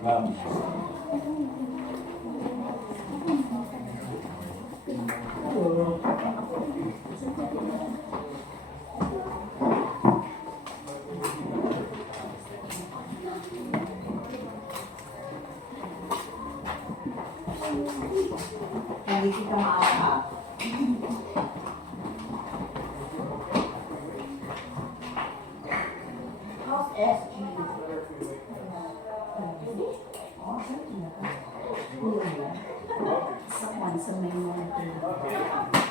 Hindi kita maaka. How's SG? Sa may mga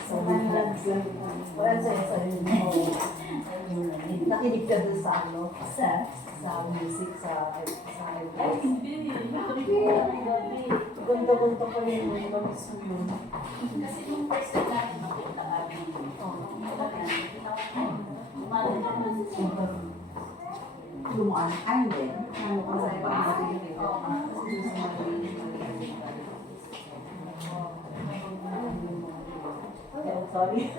sa mga wala sa nakinig ka dun sa ano sa music sa gunto-gunto pa rin yung iba gusto yun kasi yung person natin nakita natin lumaan ay din ano ka sa iba sorry.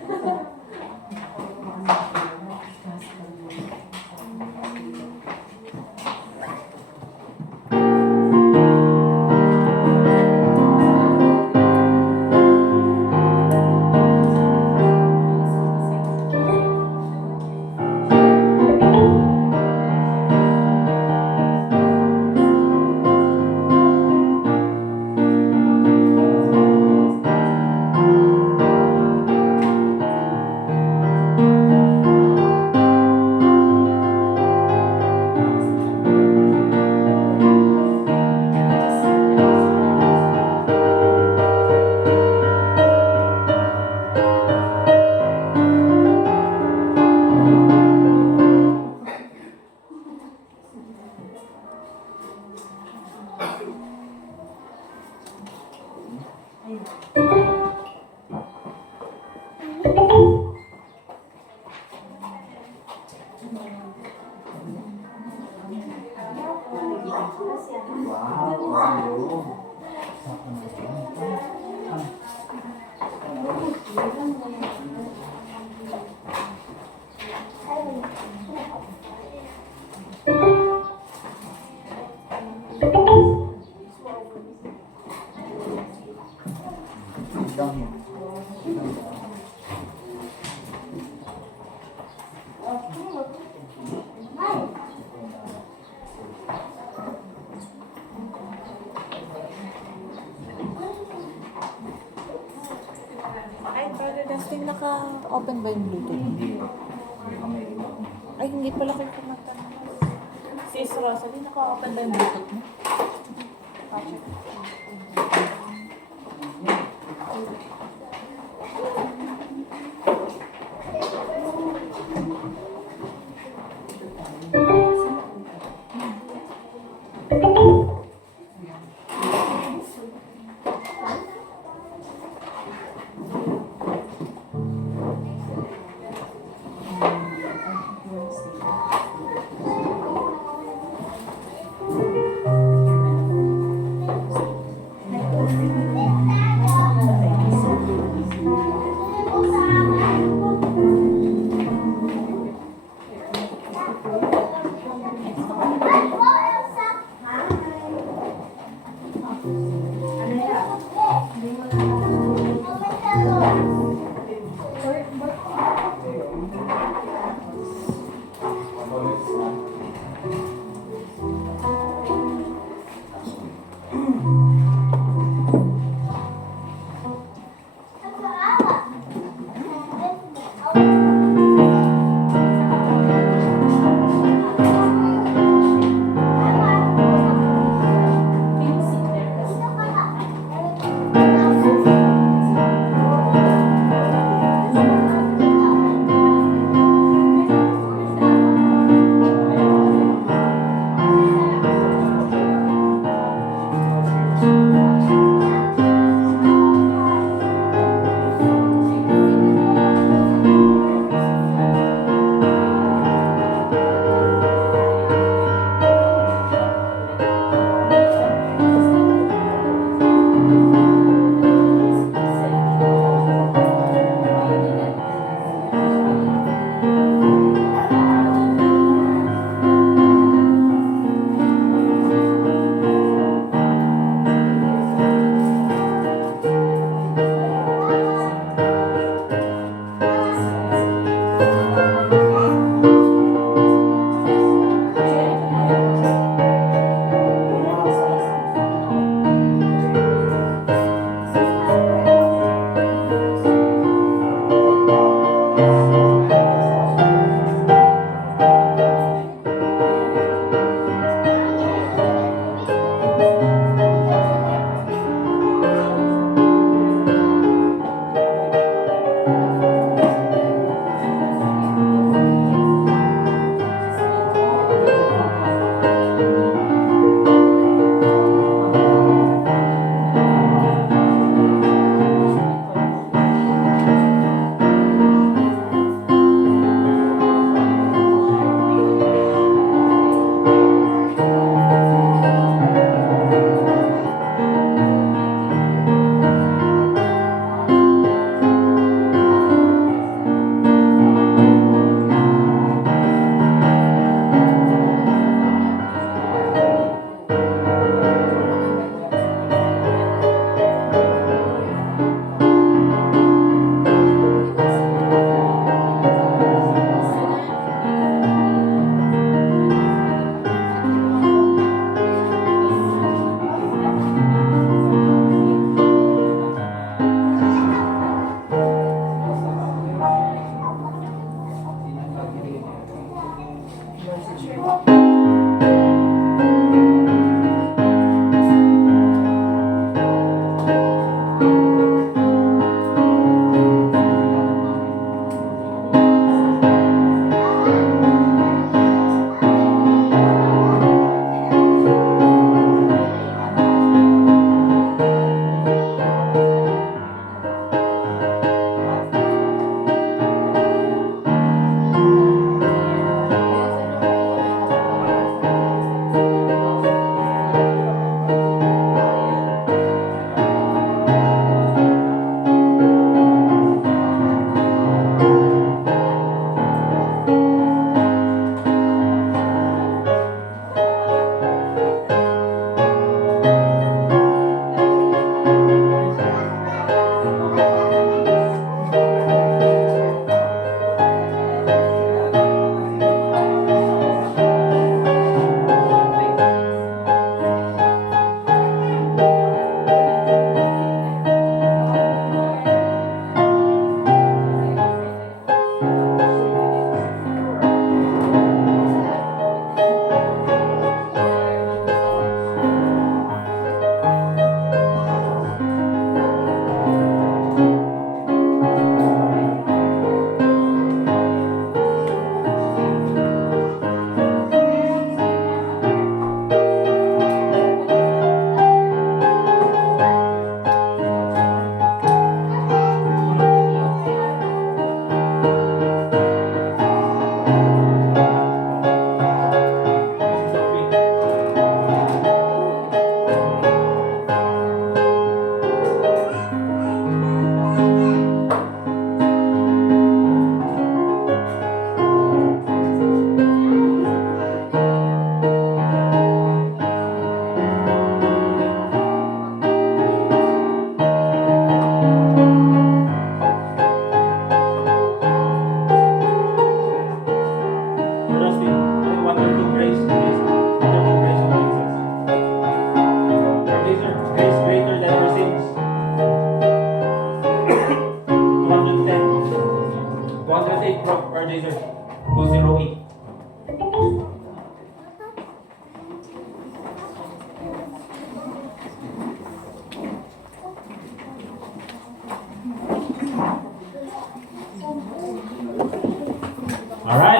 Dustin, naka-open ba yung Bluetooth? Hindi. Ay, hindi pala kayo kumanta. Sis Rosalie, naka-open ba yung Bluetooth mo? Check.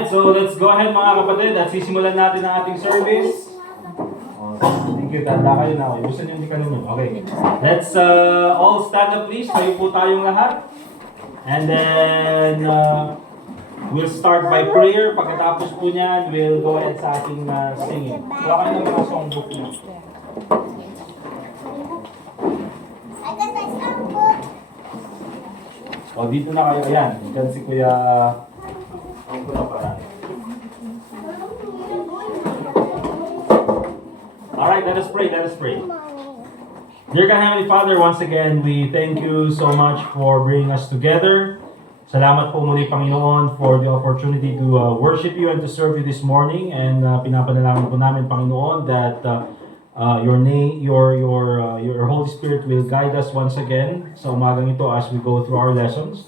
Alright, so let's go ahead mga kapatid at sisimulan natin ang ating service. Thank you, tanda kayo na. Gusto niyo hindi ka ninyo. Okay. Let's all stand up please. Tayo po tayong lahat. And then, we'll start by prayer. Pagkatapos po niyan, we'll go ahead sa ating singing. Wala kayo ng mga songbook niyo. O, dito na kayo. Ayan. Diyan si Kuya... Ang kuna para. Alright, let us pray. Let us pray. Dear God, Heavenly Father, once again, we thank you so much for bringing us together. Salamat po muli, Panginoon, for the opportunity to worship you and to serve you this morning. And pinapanalangin po namin, Panginoon, that your name, your Holy Spirit will guide us once again sa umagang ito as we go through our lessons.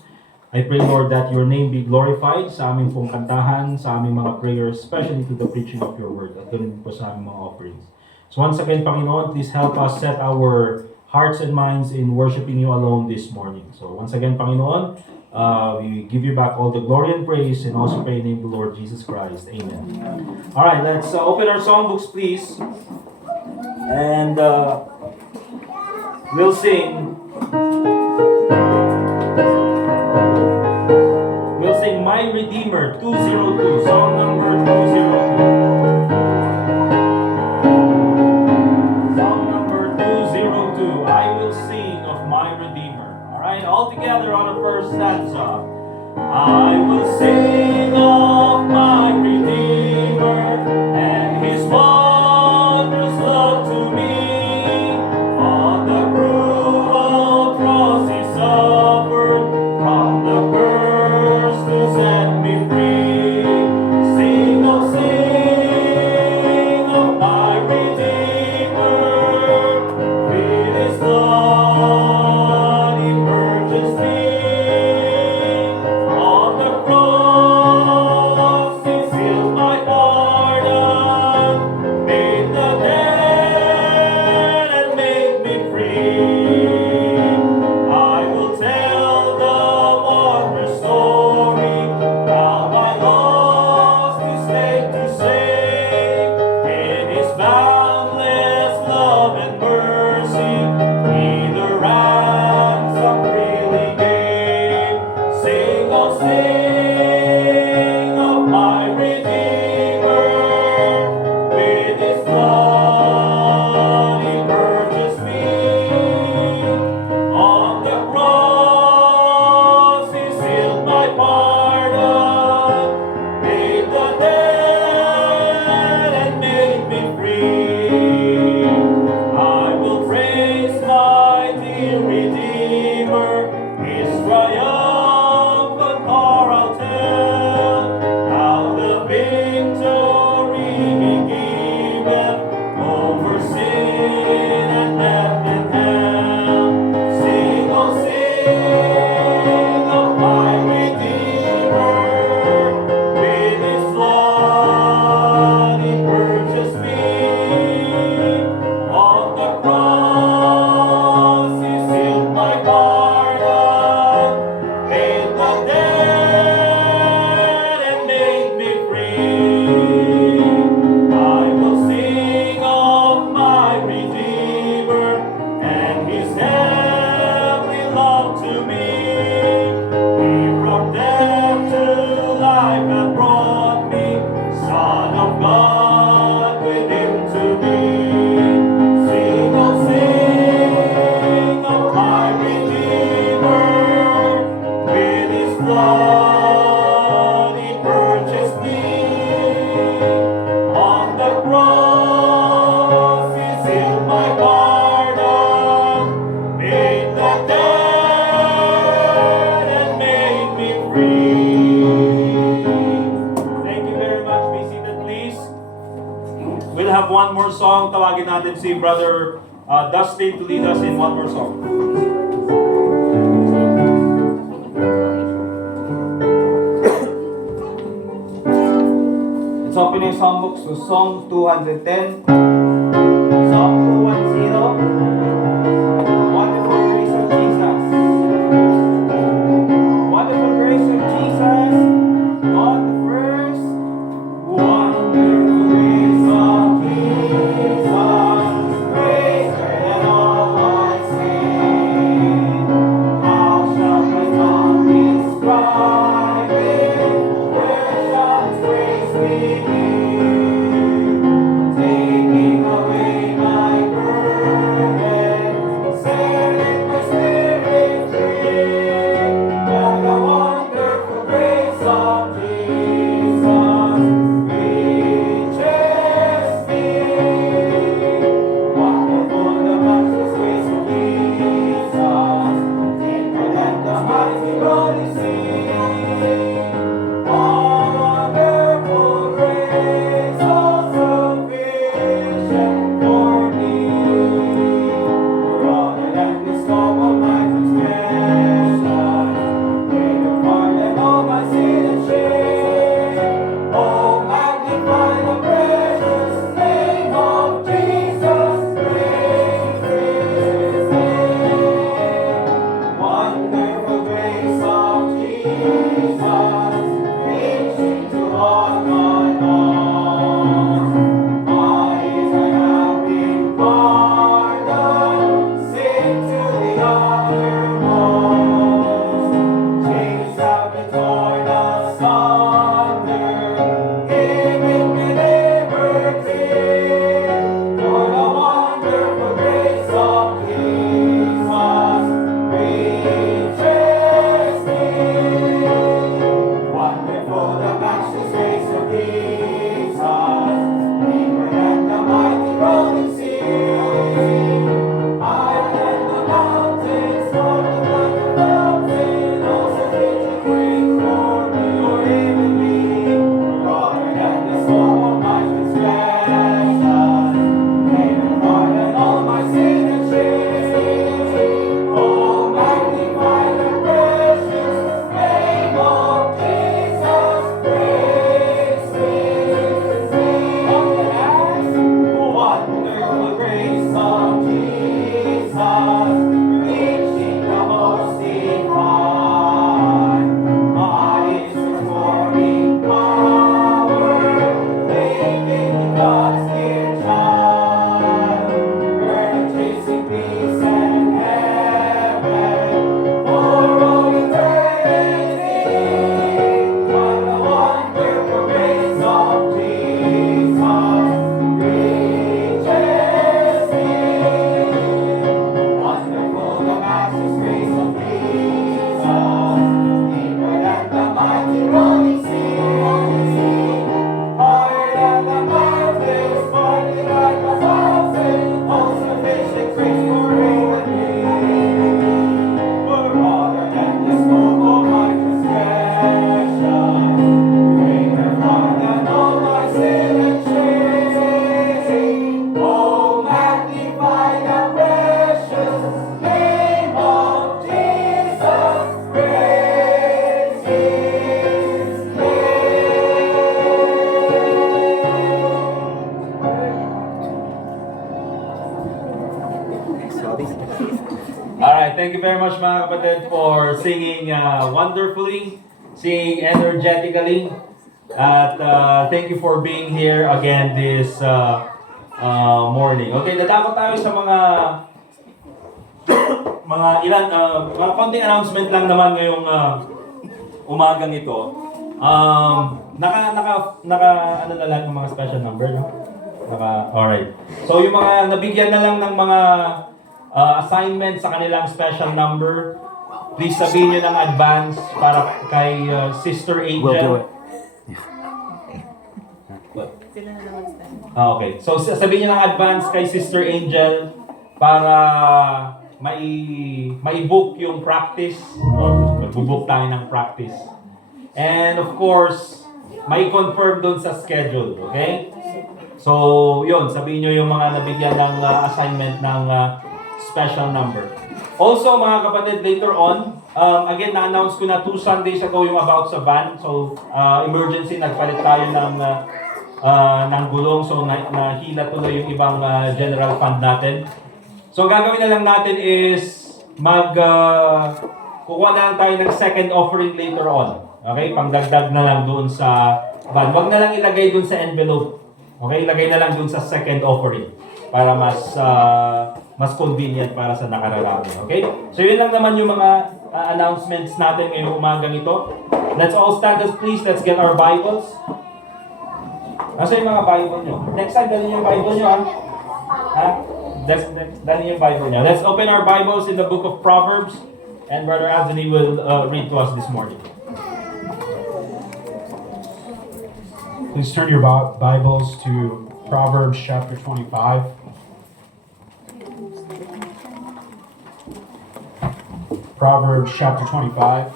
I pray, Lord, that your name be glorified sa aming pong kantahan, sa aming mga prayers, especially to the preaching of your word, at ganoon po sa aming mga offerings. So once again, Panginoon, please help us set our hearts and minds in worshiping you alone this morning. So once again, Panginoon, we give you back all the glory and praise, and also pray in the name of the Lord Jesus Christ. Amen. All right, let's open our songbooks, please. And we'll sing. We'll sing My Redeemer 202, song number 202. Song number 202. I will sing of my Redeemer. Alright, all together on the first stanza. I will sing of my Redeemer and his wondrous love to me. On the cruel cross he suffered, from the curse to set me free. Sing, oh sing of my Redeemer, with his blood he purchased me. On the cross he sealed my pardon, made the dead and made me free. I will tell the wondrous story, how my lost estate to save. In his boundless love and mercy, he the ransom freely gave. Sing, oh sing of my Redeemer, with his blood he purchased me. On the cross he sealed my pardon, made the dead and made me free. I will praise my dear Redeemer, his triumphant car I'll tell, how the victory he giveth over sin and death and hell. Sing, oh sing of my Redeemer, with his blood he purchased me. On the cross he sealed my pardon, made the dead and made me free. I will sing of my Redeemer and his heavenly love to me. He from death to life hath brought me, Son of God, with him to be. Sing, oh sing of my Redeemer, with his blood he purchased me. On the cross he sealed my pardon, made the dead and made me free. Thank you very much. Be seated, please. We'll have one more song. Tawagin natin si Brother Dustin to lead us in one more song. Let's open yung songbooks to Psalm 210. Psalm 210. Wonderful grace of Jesus. Wonderful grace of Jesus. On the first Alright, thank you very much mga kapatid for singing wonderfully, singing energetically, at thank you for being here again this morning. Okay, dadako tayo sa mga konting announcement lang naman ngayong umagang ito. Ano na lang ng mga special number, no? Alright. So yung mga nabigyan na lang ng mga assignment sa kanilang special number, please sabihin nyo ng advance para kay Sister Angel. We'll do it. Sila na naman stand. Okay. So sabihin nyo ng advance kay Sister Angel para mai-book yung practice. Mag-book tayo ng practice. And of course, may confirm doon sa schedule, okay? So, yun, sabihin nyo yung mga nabigyan ng assignment ng special number. Also, mga kapatid, later on, again, na-announce ko na 2 Sundays ago yung about sa van. So, emergency, nagpalit tayo ng gulong. So, nahila tuloy yung ibang general fund natin. So, ang gagawin na lang natin is kukuha na lang tayo ng second offering later on. Okay, pangdagdag na lang doon sa van. Wag na lang ilagay doon sa envelope. Okay, ilagay na lang doon sa second offering para mas convenient para sa nakararami. Okay? So yun lang naman yung mga announcements natin ngayong umagang ito. Let's all stand as please. Let's get our Bibles. Nasa yung mga Bible nyo? Next time, dali yung Bible nyo, ha? Dali yung Bible nyo. Let's open our Bibles in the book of Proverbs, and Brother Anthony will read to us this morning. Please turn your Bibles to Proverbs chapter 25. Proverbs chapter 25.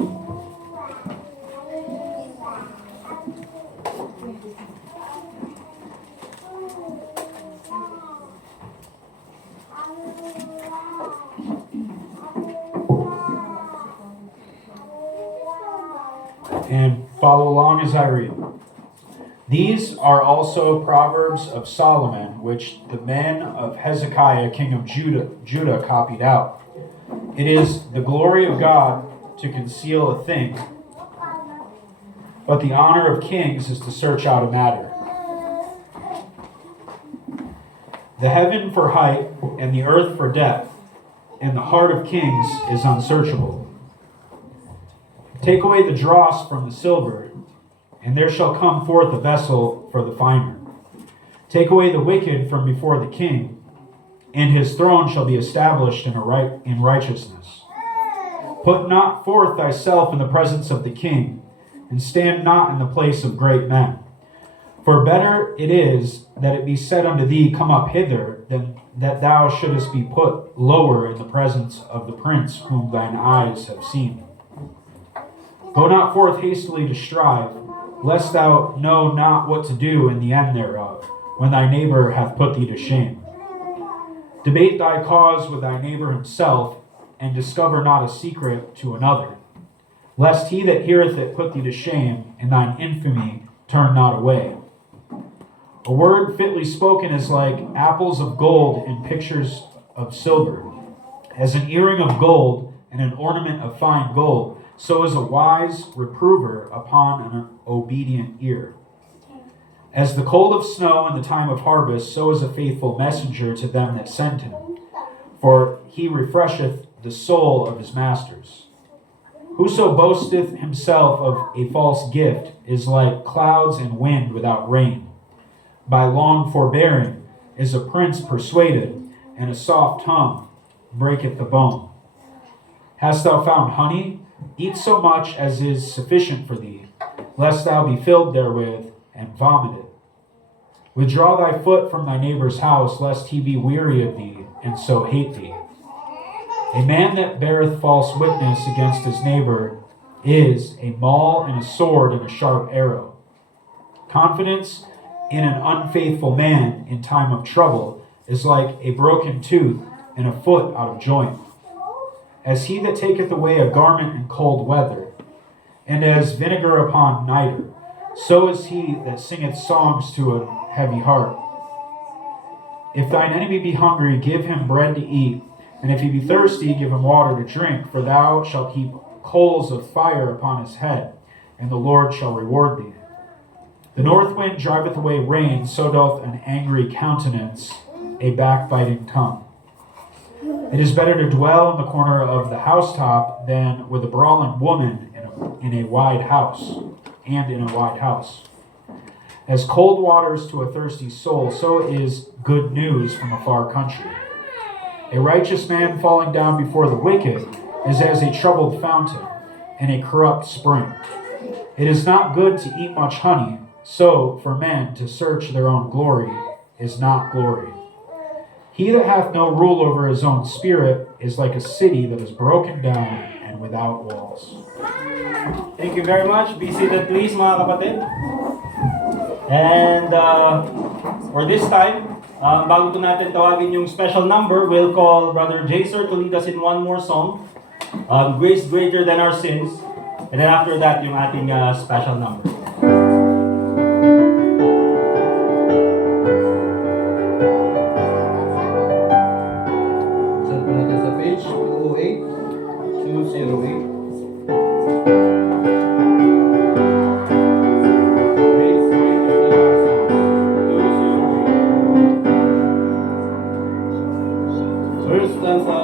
And follow along as I read. These are also proverbs of Solomon, which the men of Hezekiah, king of Judah copied out. It is the glory of God to conceal a thing, but the honor of kings is to search out a matter. The heaven for height and the earth for depth, and the heart of kings is unsearchable. Take away the dross from the silver, and there shall come forth a vessel for the finder. Take away the wicked from before the king, and his throne shall be established in righteousness. Put not forth thyself in the presence of the king, and stand not in the place of great men. For better it is that it be said unto thee, Come up hither, than that thou shouldest be put lower in the presence of the prince whom thine eyes have seen. Go not forth hastily to strive, lest thou know not what to do in the end thereof, when thy neighbor hath put thee to shame. Debate thy cause with thy neighbor himself, and discover not a secret to another, lest he that heareth it put thee to shame, and thine infamy turn not away. A word fitly spoken is like apples of gold in pictures of silver. As an earring of gold and an ornament of fine gold, so is a wise reprover upon an obedient ear. As the cold of snow in the time of harvest, so is a faithful messenger to them that send him. For he refresheth the soul of his masters. Whoso boasteth himself of a false gift is like clouds and wind without rain. By long forbearing is a prince persuaded, and a soft tongue breaketh the bone. Hast thou found honey? Eat so much as is sufficient for thee, lest thou be filled therewith and vomit it. Withdraw thy foot from thy neighbor's house, lest he be weary of thee, and so hate thee. A man that beareth false witness against his neighbor is a maul and a sword and a sharp arrow. Confidence in an unfaithful man in time of trouble is like a broken tooth and a foot out of joint. As he that taketh away a garment in cold weather, and as vinegar upon nitre, so is he that singeth songs to a heavy heart. If thine enemy be hungry, give him bread to eat, And if he be thirsty, give him water to drink, for thou shalt heap coals of fire upon his head, and the Lord shall reward thee. The north wind driveth away rain, so doth an angry countenance a backbiting tongue. It is better to dwell in the corner of the housetop than with a brawling woman in a wide house, and in a wide house. As cold waters to a thirsty soul, so is good news from a far country. A righteous man falling down before the wicked is as a troubled fountain and a corrupt spring. It is not good to eat much honey, so for men to search their own glory is not glory. He that hath no rule over his own spirit is like a city that is broken down and without walls. Thank you very much. Be seated please, mga kapatid. And for this time, bago po natin tawagin yung special number, we'll call Brother Jaser to lead us in one more song, Grace Greater Than Our Sins. And then after that, yung ating special number. Saan po natin sa page 208? 208. First stanza.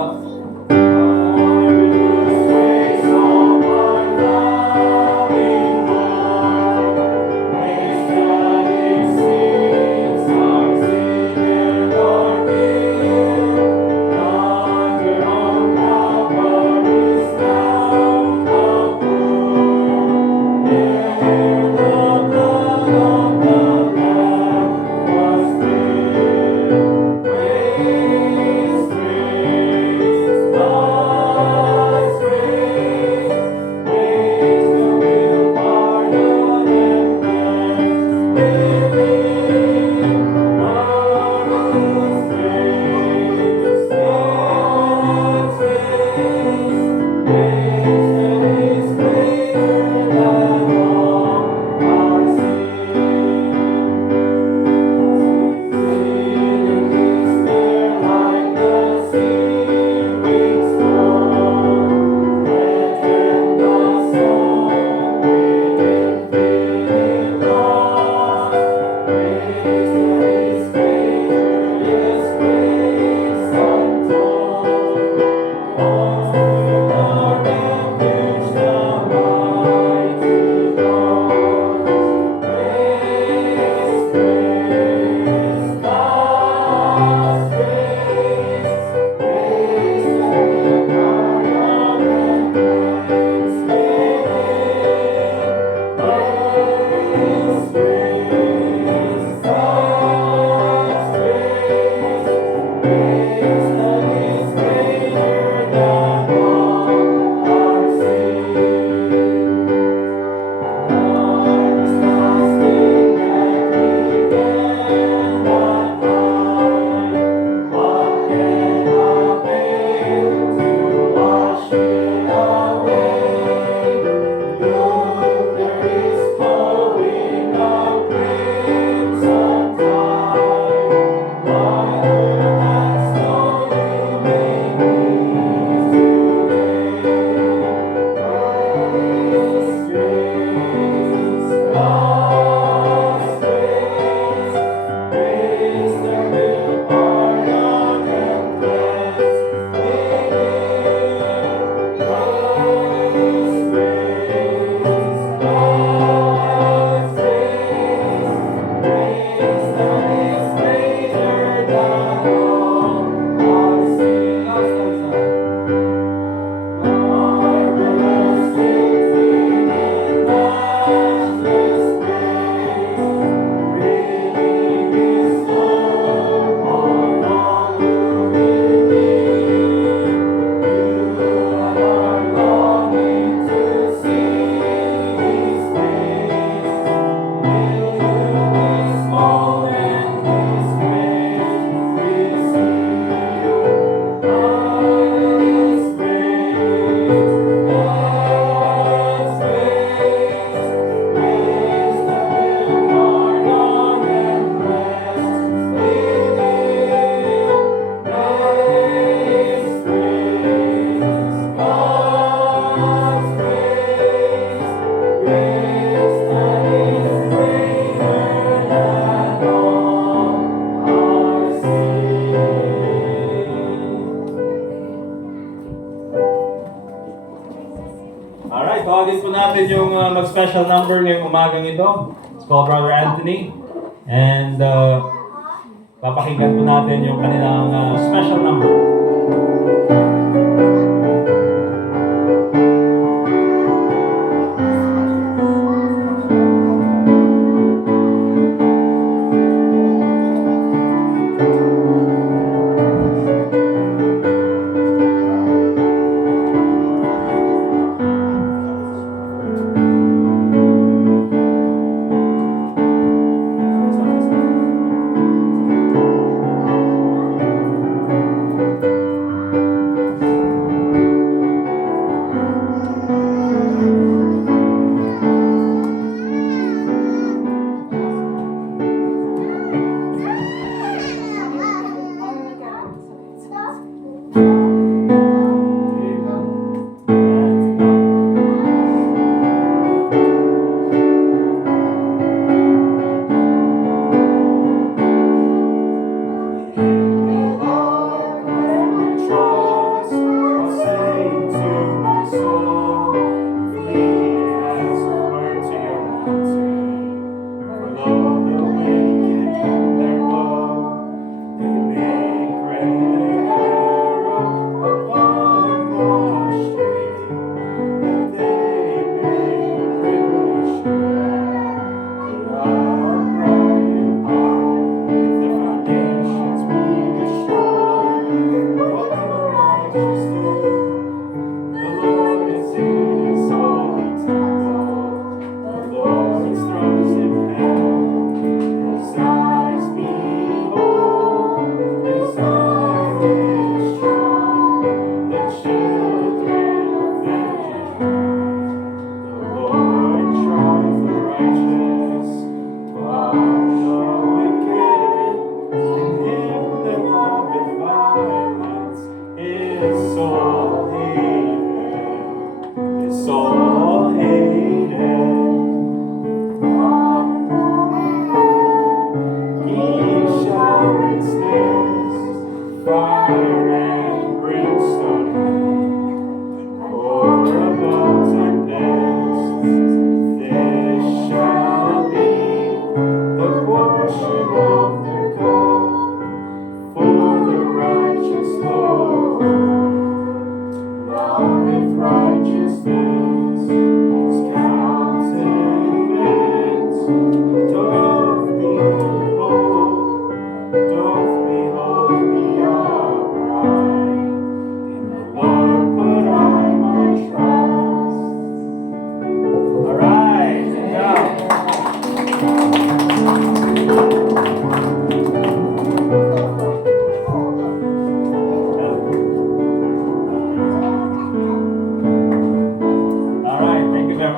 natin yung mag-special number ngayong umagang ito. It's called Brother Anthony. And papakinggan po natin yung kanilang special number.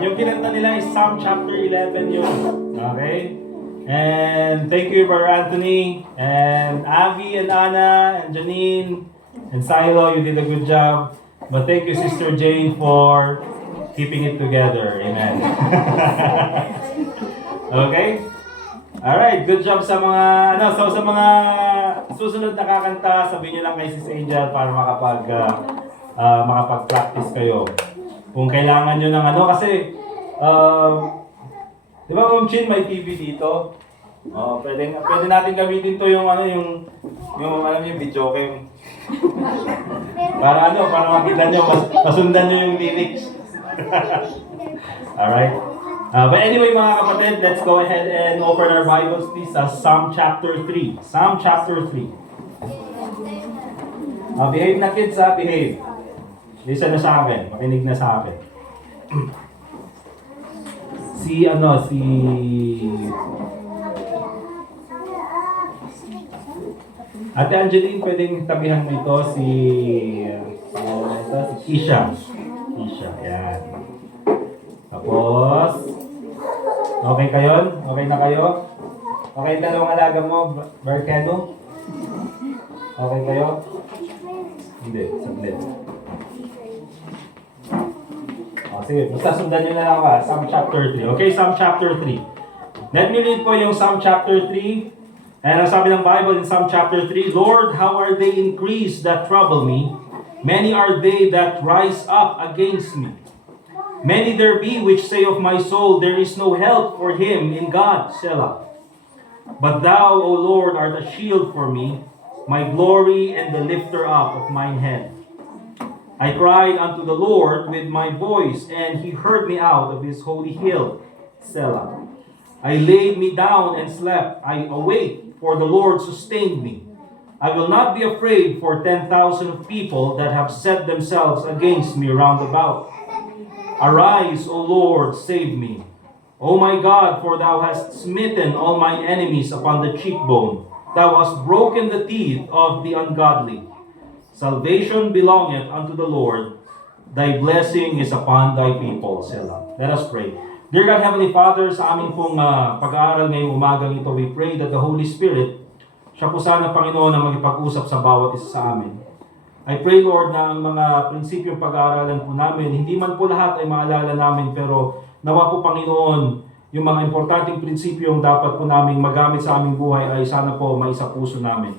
Yung kinanta nila is Psalm chapter 11 yun. Okay? And thank you, Brother Anthony, and Avi, and Anna, and Janine, and Silo, you did a good job. But thank you, Sister Jane, for keeping it together. Amen. Okay? Alright, good job sa mga, sa mga susunod na kakanta, sabihin nyo lang kay Sis Angel para makapag-practice kayo. Kung kailangan nyo ng kasi, di ba Ma'am Chin, may TV dito? Pwede natin gamitin to yung yung video game. Para makita nyo, masundan nyo yung lyrics. Alright. But anyway, mga kapatid, let's go ahead and open our Bibles, please, sa Psalm chapter 3. Psalm chapter 3. Behave na kids, behave. Listen na sa akin, makinig na sa akin. Ate Angeline, pwedeng tabihan mo ito si Isha. Isha, yan. Tapos, okay kayo? Okay na kayo? Okay, dalawang alaga mo, Barkeno? Okay kayo? Hindi, saglit. Sige, basta sundan nyo na lang ba? Psalm chapter 3. Okay, Psalm chapter 3. Let me read po yung Psalm chapter 3. And ang sabi ng Bible in Psalm chapter 3, Lord, how are they increased that trouble me? Many are they that rise up against me. Many there be which say of my soul, there is no help for him in God, Selah. But thou, O Lord, art a shield for me, my glory and the lifter up of mine head. I cried unto the Lord with my voice, and he heard me out of his holy hill, Selah. I laid me down and slept. I awake, for the Lord sustained me. I will not be afraid for 10,000 of people that have set themselves against me round about. Arise, O Lord, save me. O my God, for thou hast smitten all mine enemies upon the cheekbone. Thou hast broken the teeth of the ungodly. Salvation belongeth unto the Lord. Thy blessing is upon thy people. Selah. Let us pray. Dear God, Heavenly Father, sa aming pong pag-aaral ngayong umagang ito, we pray that the Holy Spirit, siya po sana, Panginoon, ang makipag-usap sa bawat isa sa amin. I pray, Lord, na ang mga prinsipyong pag-aaralan po namin, hindi man po lahat ay maalala namin, pero nawa po, Panginoon, yung mga importanteng prinsipyong dapat po naming magamit sa aming buhay ay sana po maisa puso namin.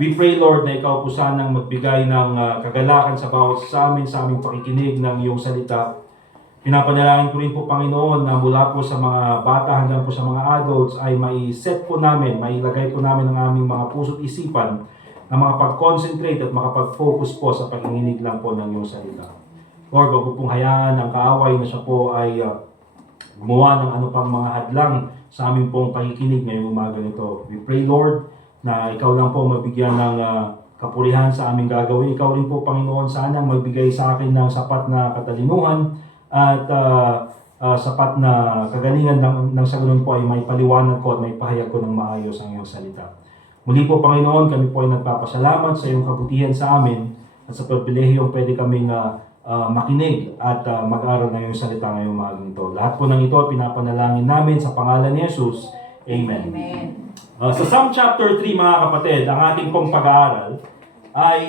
We pray, Lord, na ikaw po sanang magbigay ng kagalakan sa bawat sa aming pakikinig ng iyong salita. Pinapanalangin ko rin po, Panginoon, na mula po sa mga bata hanggang po sa mga adults ay mai-set po namin, mailagay po namin ang aming mga puso't isipan na makapag-concentrate at makapag-focus po sa pakikinig lang po ng iyong salita. Lord, wag po pong hayaan ang kaaway na siya po ay gumawa ng ano pang mga hadlang sa aming pong pakikinig ngayong umaga nito. We pray, Lord, na ikaw lang po magbigyan ng kapurihan sa aming gagawin. Ikaw rin po, Panginoon, sanang magbigay sa akin ng sapat na katalinuhan at sapat na kagalingan ng sa ganun po ay may paliwanag ko at may pahayag ko ng maayos ang iyong salita. Muli po, Panginoon, kami po ay nagpapasalamat sa iyong kabutihan sa amin at sa pribilehiyong pwede kaming makinig at mag-aral ng iyong salita ngayong umaga nito. Lahat po ng ito pinapanalangin namin sa pangalan ni Jesus. Amen. Sa Psalm chapter 3, mga kapatid, ang ating pong pag-aaral ay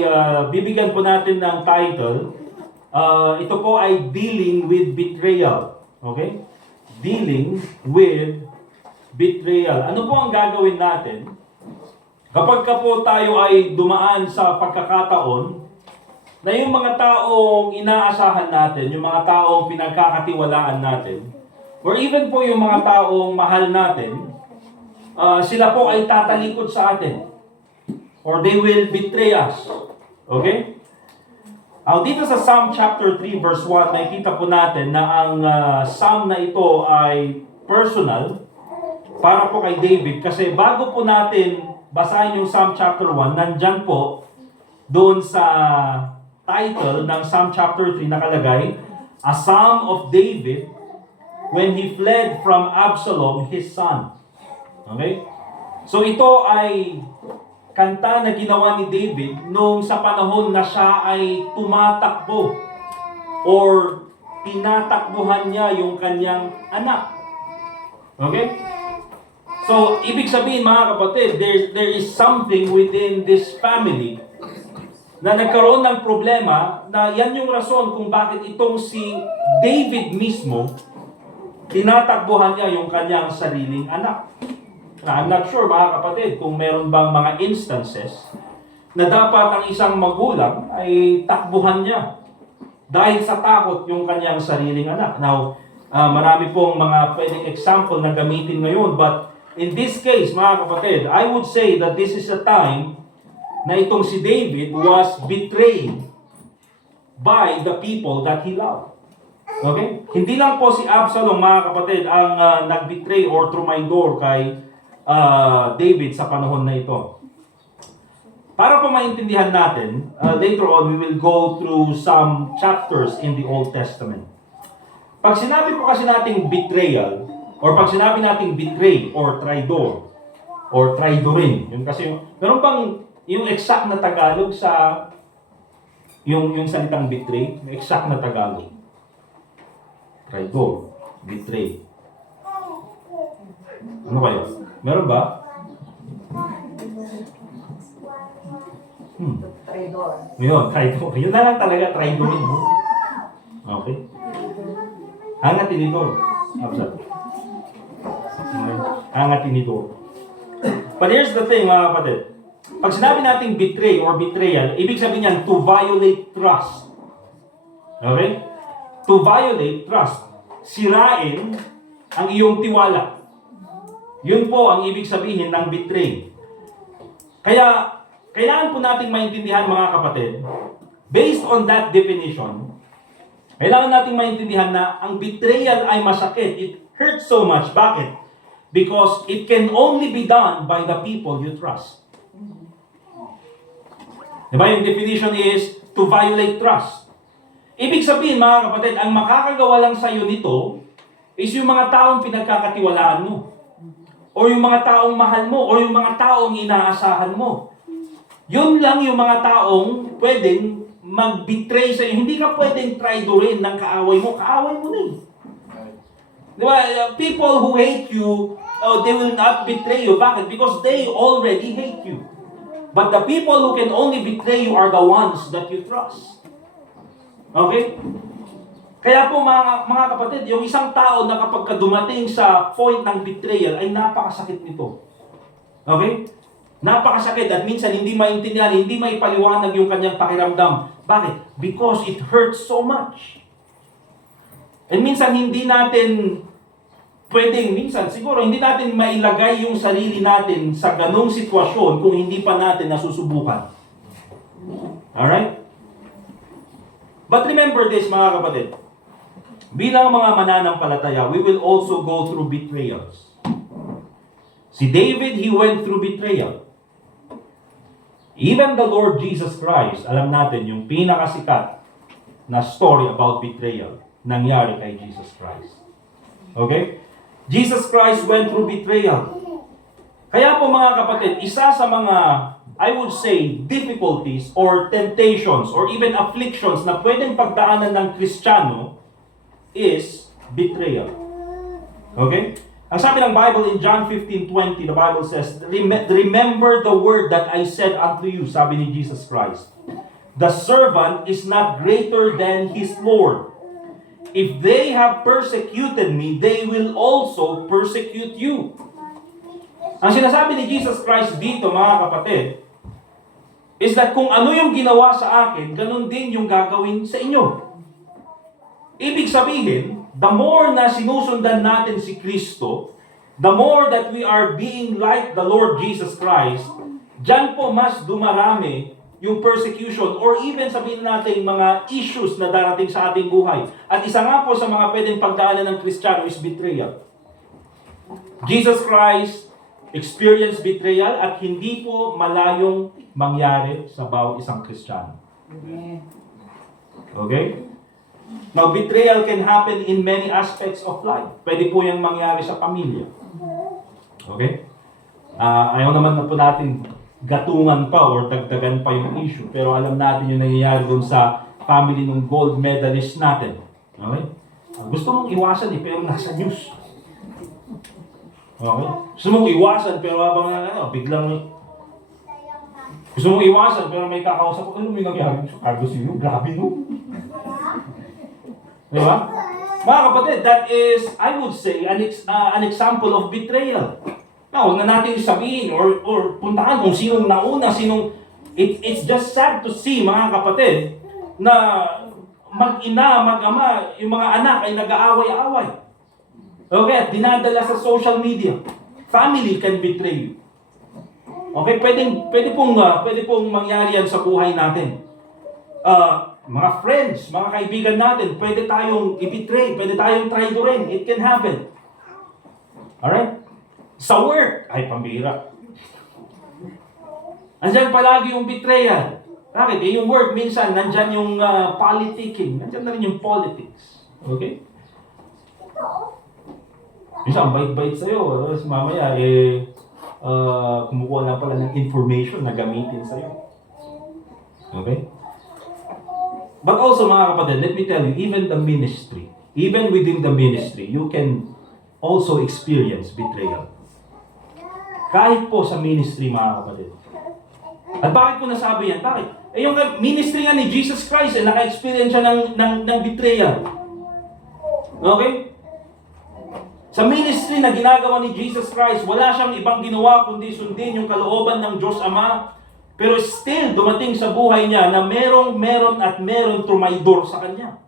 bibigyan po natin ng title. Ito po ay dealing with betrayal. Okay? Dealing with betrayal. Ano po ang gagawin natin kapag ka po tayo ay dumaan sa pagkakataon na yung mga taong inaasahan natin, yung mga taong pinagkakatiwalaan natin, or even po yung mga taong mahal natin, sila po ay tatalikod sa atin. Or they will betray us. Okay? Dito sa Psalm chapter 3 verse 1, nakikita po natin na ang psalm na ito ay personal para po kay David. Kasi bago po natin basahin yung Psalm chapter 1, nandyan po doon sa title ng Psalm chapter 3 nakalagay, A Psalm of David when he fled from Absalom, his son. Okay? So ito ay kanta na ginawa ni David nung sa panahon na siya ay tumatakbo or tinatakbuhan niya yung kanyang anak. Okay? So, ibig sabihin, mga kapatid, there is something within this family na nagkaroon ng problema na yan yung rason kung bakit itong si David mismo tinatakbuhan niya yung kanyang sariling anak. I'm not sure, mga kapatid, kung meron bang mga instances na dapat ang isang magulang ay takbuhan niya dahil sa takot yung kanyang sariling anak. Now, marami pong mga pwedeng example na gamitin ngayon, but in this case, mga kapatid, I would say that this is a time na itong si David was betrayed by the people that he loved. Okay? Hindi lang po si Absalom, mga kapatid, ang nag-betray or trumaydor kay David sa panahon na ito. Para po maintindihan natin, later on we will go through some chapters in the Old Testament. Pag sinabi po kasi nating betrayal, or pag sinabi nating betray, or traidor, or traidorin, yun kasi meron bang yung exact na Tagalog sa yung salitang betray, exact na Tagalog. Traidor, betray. Ano kayo? Meron ba? Traidor. Yun, traidor. Yun na lang talaga, traidorin mo. Okay? Hangatin ito. Absat. Hangatin ito. But here's the thing, mga kapatid. Pag sinabi nating betray or betrayal, ibig sabihin yan, to violate trust. Okay? To violate trust. Sirain ang iyong tiwala. Yun po ang ibig sabihin ng betray. Kaya, kailangan po nating maintindihan mga kapatid, based on that definition, kailangan nating maintindihan na ang betrayal ay masakit. It hurts so much. Bakit? Because it can only be done by the people you trust. Diba? Yung definition is to violate trust. Ibig sabihin mga kapatid, ang makakagawa lang sa'yo nito is yung mga taong pinagkakatiwalaan mo. O yung mga taong mahal mo, o yung mga taong inaasahan mo. Yun lang yung mga taong pwedeng mag-betray sa iyo. Hindi ka pwedeng traidorin ng kaaway mo. Kaaway mo na eh. Diba? People who hate you, they will not betray you. Bakit? Because they already hate you. But the people who can only betray you are the ones that you trust. Okay? Kaya po mga kapatid, yung isang tao na kapag dumating sa point ng betrayal ay napakasakit nito. Okay? Napakasakit at minsan hindi maintindihan, hindi maipaliwanag yung kanyang pakiramdam. Bakit? Because it hurts so much. And minsan hindi natin minsan siguro hindi natin mailagay yung sarili natin sa ganong sitwasyon kung hindi pa natin nasusubukan. Alright? But remember this mga kapatid. Bilang mga mananampalataya, we will also go through betrayals. Si David, he went through betrayal. Even the Lord Jesus Christ, alam natin yung pinakasikat na story about betrayal nangyari kay Jesus Christ. Okay? Jesus Christ went through betrayal. Kaya po mga kapatid, isa sa mga, I would say, difficulties or temptations or even afflictions na pwedeng pagdaanan ng Kristiyano is betrayal. Okay? Ang sabi ng Bible in John 15:20, the Bible says, remember the word that I said unto you, sabi ni Jesus Christ. The servant is not greater than his Lord. If they have persecuted me, they will also persecute you. Ang sinasabi ni Jesus Christ dito, mga kapatid, is that kung ano yung ginawa sa akin, ganun din yung gagawin sa inyo. Ibig sabihin, the more na sinusundan natin si Kristo, the more that we are being like the Lord Jesus Christ, dyan po mas dumarami yung persecution or even sabihin natin mga issues na darating sa ating buhay. At isa nga po sa mga pwedeng pagdaanan ng Kristiyano is betrayal. Jesus Christ experienced betrayal at hindi po malayong mangyari sa bawat isang Kristiyano. Okay? Now, betrayal can happen in many aspects of life. Pwede po yung mangyari sa pamilya. Okay? Ayaw naman na po natin gatungan pa or dagdagan pa yung issue. Pero alam natin yung nangyayari dun sa family ng gold medalist natin. Okay? Gusto mong iwasan pero nasa news. Okay? Gusto mong iwasan pero habang biglang gusto mong iwasan pero may kakausap ko, ano may nangyari sa Carlos yun? Grabe no? Di ba? Mga kapatid, that is, I would say, an example of betrayal. Now, huwag na natin sabihin or puntahan kung sinong nauna, it's just sad to see, mga kapatid, na mag-ina, mag-ama, yung mga anak ay nag-aaway-aaway. Okay, at dinadala sa social media. Family can betray you. Okay, pwede pong mangyari yan sa buhay natin. Mga friends, mga kaibigan natin, pwede tayong i-betray, pwede tayong traidorin. It can happen. Alright? Sa work, ay pambira. Andyan palagi yung betrayal. Bakit? Yung work, minsan, nandyan yung politicking. Nandyan na rin yung politics. Okay? Minsan, bait-bait sa'yo. Tapos mamaya, kumukuha na pala ng information na gamitin sa'yo. Okay? But also, mga kapatid, let me tell you, even the ministry, even within the ministry, you can also experience betrayal. Kahit po sa ministry, mga kapatid. At bakit ko nasabi yan? Bakit? Yung ministry nga ni Jesus Christ, naka-experience siya ng betrayal. Okay? Sa ministry na ginagawa ni Jesus Christ, wala siyang ibang ginawa kundi sundin yung kalooban ng Diyos Ama. Pero still, dumating sa buhay niya na meron at meron trumaydor sa kanya.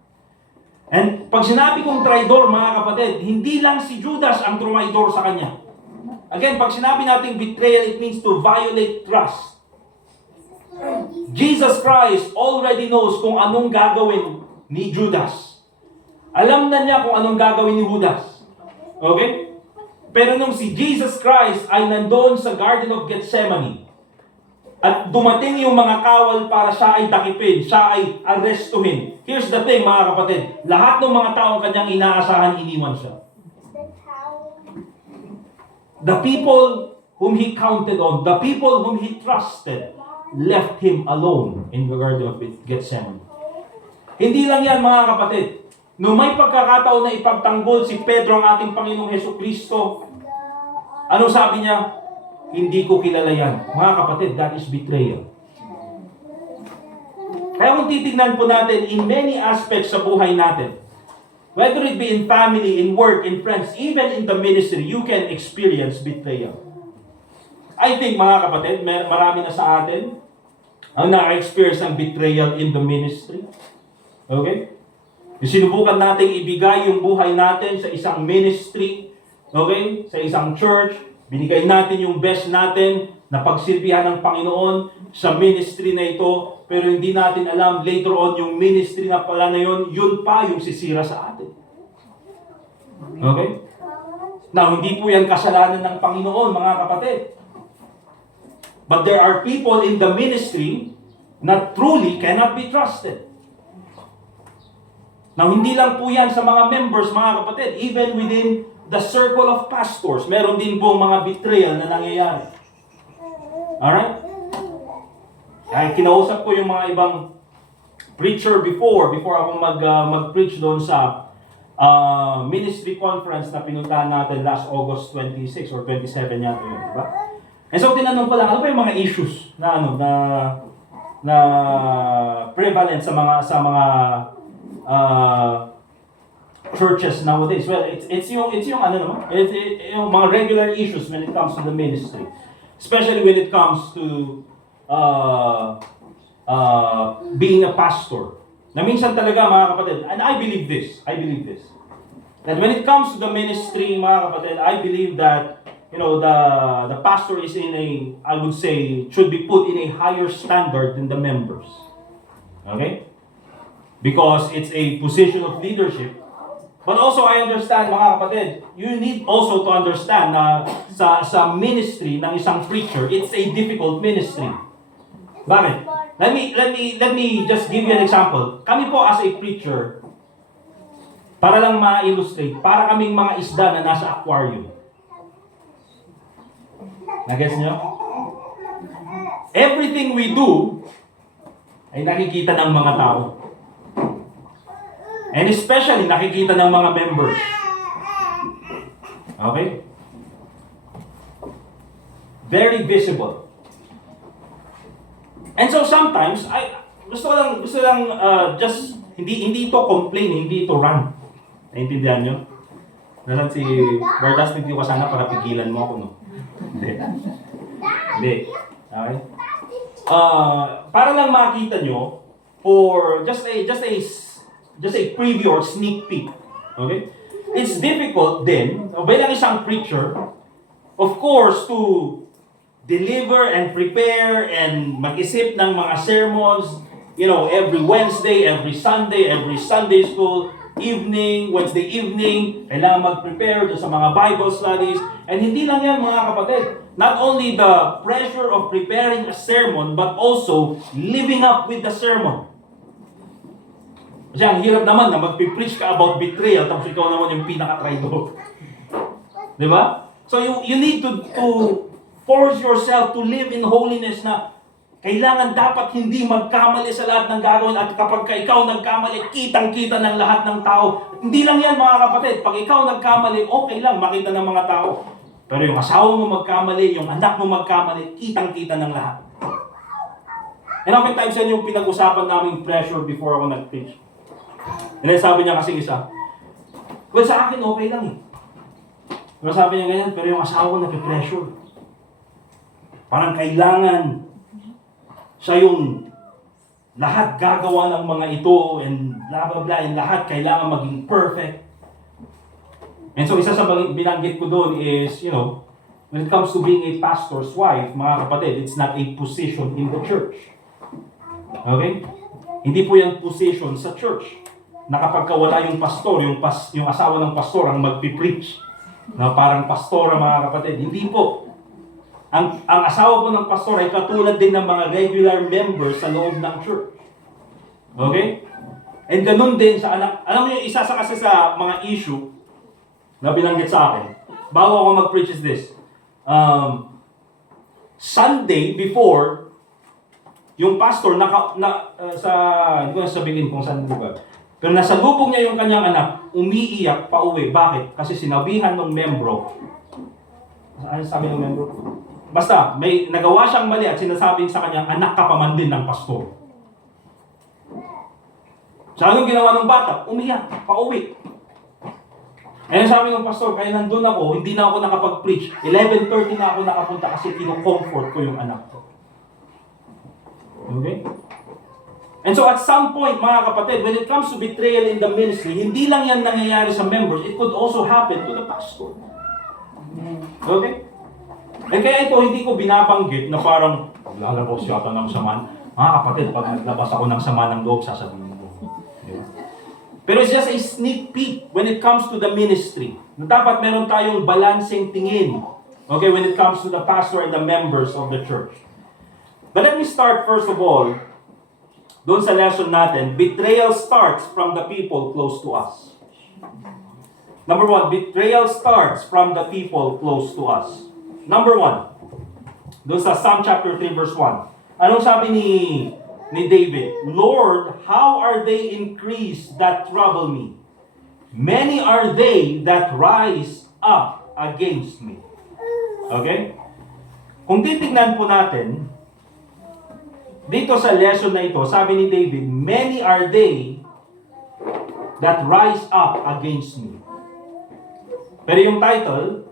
And pag sinabi kong traidor, mga kapatid, hindi lang si Judas ang trumaidor sa kanya. Again, pag sinabi natin betrayal, it means to violate trust. Jesus Christ already knows kung anong gagawin ni Judas. Alam na niya kung anong gagawin ni Judas. Okay? Pero nung si Jesus Christ ay nandoon sa Garden of Gethsemane, at dumating yung mga kawal para siya ay dakipin, siya ay arrestuhin. Here's the thing, mga kapatid. Lahat ng mga taong kanyang inaasahan, iniwan siya. The people whom he counted on, the people whom he trusted, left him alone in the Garden of Gethsemane. Hindi lang yan, mga kapatid. Nung may pagkakataon na ipagtanggol si Pedro ang ating Panginoong Hesukristo, ano sabi niya? Hindi ko kilala yan. Mga kapatid, that is betrayal. Kaya kung titignan po natin in many aspects sa buhay natin, whether it be in family, in work, in friends, even in the ministry, you can experience betrayal. I think, mga kapatid, marami na sa atin ang naka-experience ng betrayal in the ministry. Okay? Sinubukan natin ibigay yung buhay natin sa isang ministry, okay? Sa isang church. Binigay natin yung best natin na pagsilbihan ng Panginoon sa ministry na ito, pero hindi natin alam later on yung ministry na pala na yun pa yung sisira sa atin. Okay? Now, hindi po yan kasalanan ng Panginoon, mga kapatid. But there are people in the ministry na truly cannot be trusted. Now, hindi lang po yan sa mga members, mga kapatid. Even within the circle of pastors, meron din pong mga betrayal na nangyayari. Alright? Ay, kinausap ko yung mga ibang preacher before ako mag-preach doon sa ministry conference na pinuntahan natin last August 26 or 27 yata yun, diba? And so tinanong ko lang, ano ba yung mga issues na prevalent sa mga churches nowadays? Well, it's yung mga regular issues when it comes to the ministry, especially when it comes to being a pastor. Na minsan talaga, mga kapatid, and I believe this, that when it comes to the ministry, mga kapatid, I believe that the pastor is I would say, should be put in a higher standard than the members. Okay? Because it's a position of leadership. But also, I understand, mga kapatid, you need also to understand na sa ministry ng isang preacher, it's a difficult ministry. Bakit? Let me just give you an example. Kami po as a preacher, para lang ma-illustrate, para kaming mga isda na nasa aquarium. Nagets nyo? Everything we do ay nakikita ng mga tao. And especially, nakikita ng mga members. Okay? Very visible. And so sometimes, gusto lang just, hindi ito complain, hindi ito rant. Naintindihan nyo? Nasaan si Bardas, hindi ko sana para pigilan mo ako, no? Hindi. Okay? Para lang makita nyo, for just a preview or sneak peek. Okay? It's difficult then, bilang isang preacher, of course, to deliver and prepare and mag-isip ng mga sermons, every Wednesday, every Sunday school, Wednesday evening, kailangan mag-prepare sa mga Bible studies. And hindi lang yan, mga kapatid. Not only the pressure of preparing a sermon, but also living up with the sermon. Kasi ang hirap naman na mag-preach ka about betrayal, tapos ikaw naman yung pinaka-traidor. Di ba? So you need to force yourself to live in holiness na kailangan dapat hindi magkamali sa lahat ng gagawin, at kapag ikaw nagkamali, kitang-kita ng lahat ng tao. Hindi lang yan, mga kapatid. Pag ikaw nagkamali, okay lang, makita ng mga tao. Pero yung asawa mo magkamali, yung anak mo magkamali, kitang-kita ng lahat. And oftentimes yan yung pinag-usapan naming pressure before ako nag-preach. And then sabi niya kasi isa, well, sa akin okay lang eh. Pero sabi niya ganyan, pero yung asawa ko nag-pressure. Parang kailangan siya yung lahat gagawa ng mga ito and blah blah blah and lahat kailangan maging perfect. And so isa sa binanggit ko doon is, when it comes to being a pastor's wife, mga kapatid, it's not a position in the church. Okay? Hindi po yung position sa church. Na kapag wala yung pastor, yung asawa ng pastor ang magpipreach, na parang pastora, mga kapatid. Hindi po. Ang asawa po ng pastor ay katulad din ng mga regular members sa loob ng church. Okay? And ganun din sa anak. Alam mo yung isa sa kasi sa mga issue na binanggit sa akin, bago ako mag-preach is this. Sunday before, yung pastor hindi ko na sabihin kung saan, di ba? Pero nasa lubong niya yung kanyang anak, umiiyak pa uwi. Bakit? Kasi sinabihan ng membro. Ano sabi ng membro? Basta, may nagawa siyang mali at sinasabi sa kanya, anak ka pa man din ng pastor. So anong ginawa ng bata? Umiyak, pa uwi. Eh sabi ng pastor, kaya nandun ako, hindi na ako nakapag-preach. 11:30 na ako nakapunta kasi kino-comfort ko yung anak ko. Okay? And so at some point, mga kapatid, when it comes to betrayal in the ministry, hindi lang yan nangyayari sa members, it could also happen to the pastor. Okay? And kaya ito, hindi ko binabanggit na parang, lalabas yata ng sama. Mga kapatid, pag naglabas ako ng sama ng loob, sasabihin ko. Okay? Pero it's just a sneak peek when it comes to the ministry. Na dapat meron tayong balancing tingin. Okay, when it comes to the pastor and the members of the church. But let me start first of all, doon sa lesson natin, betrayal starts from the people close to us. Number one, betrayal starts from the people close to us. Number one, doon sa Psalm chapter 3 verse 1. Anong sabi ni David? Lord, how are they increased that trouble me? Many are they that rise up against me. Okay? Kung titignan po natin, dito sa lesson na ito, sabi ni David, many are they that rise up against me. Pero yung title,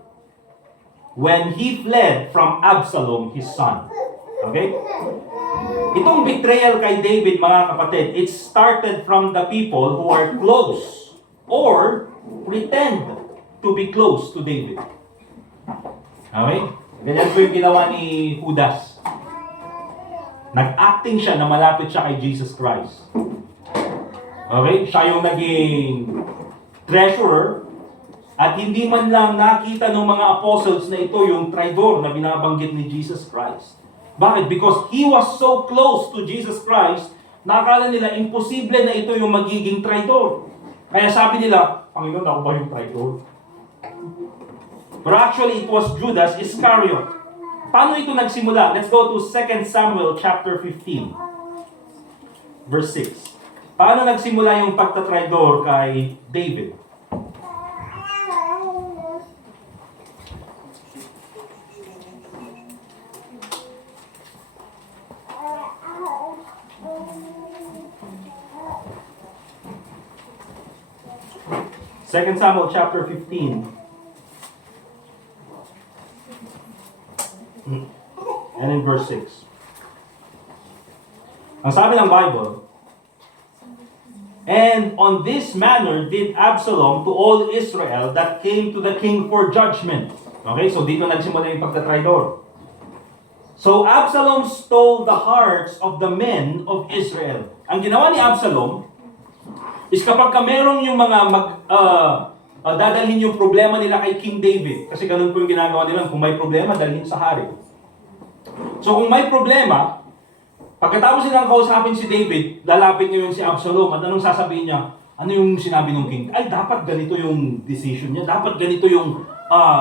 when he fled from Absalom, his son. Okay? Itong betrayal kay David, mga kapatid, it started from the people who are close or pretend to be close to David. Okay? Ganyan po yung ginawa ni Judas. Nag-acting siya na malapit siya kay Jesus Christ. Okay? Siya yung naging treasurer at hindi man lang nakita ng mga apostles na ito yung traidor na binabanggit ni Jesus Christ. Bakit? Because he was so close to Jesus Christ, nakakala nila imposible na ito yung magiging traidor. Kaya sabi nila, Panginoon, ako ba yung traidor? But actually, it was Judas Iscariot. Paano ito nagsimula? Let's go to 2 Samuel chapter 15, verse 6. Paano nagsimula yung pagtatraidor kay David? Second Samuel chapter 15. And in verse 6. Ang sabi ng Bible, and on this manner did Absalom to all Israel that came to the king for judgment. Okay, so dito nagsimula yung pagtatraidor. So Absalom stole the hearts of the men of Israel. Ang ginawa ni Absalom is kapag merong yung mga dadalhin yung problema nila kay King David. Kasi ganun po yung ginagawa nila. Kung may problema, dalhin sa hari. So kung may problema, pagkatapos silang kausapin si David, lalapit ngayon si Absalom. At anong sasabihin niya? Ano yung sinabi ng king? Ay, dapat ganito yung decision niya. Dapat ganito yung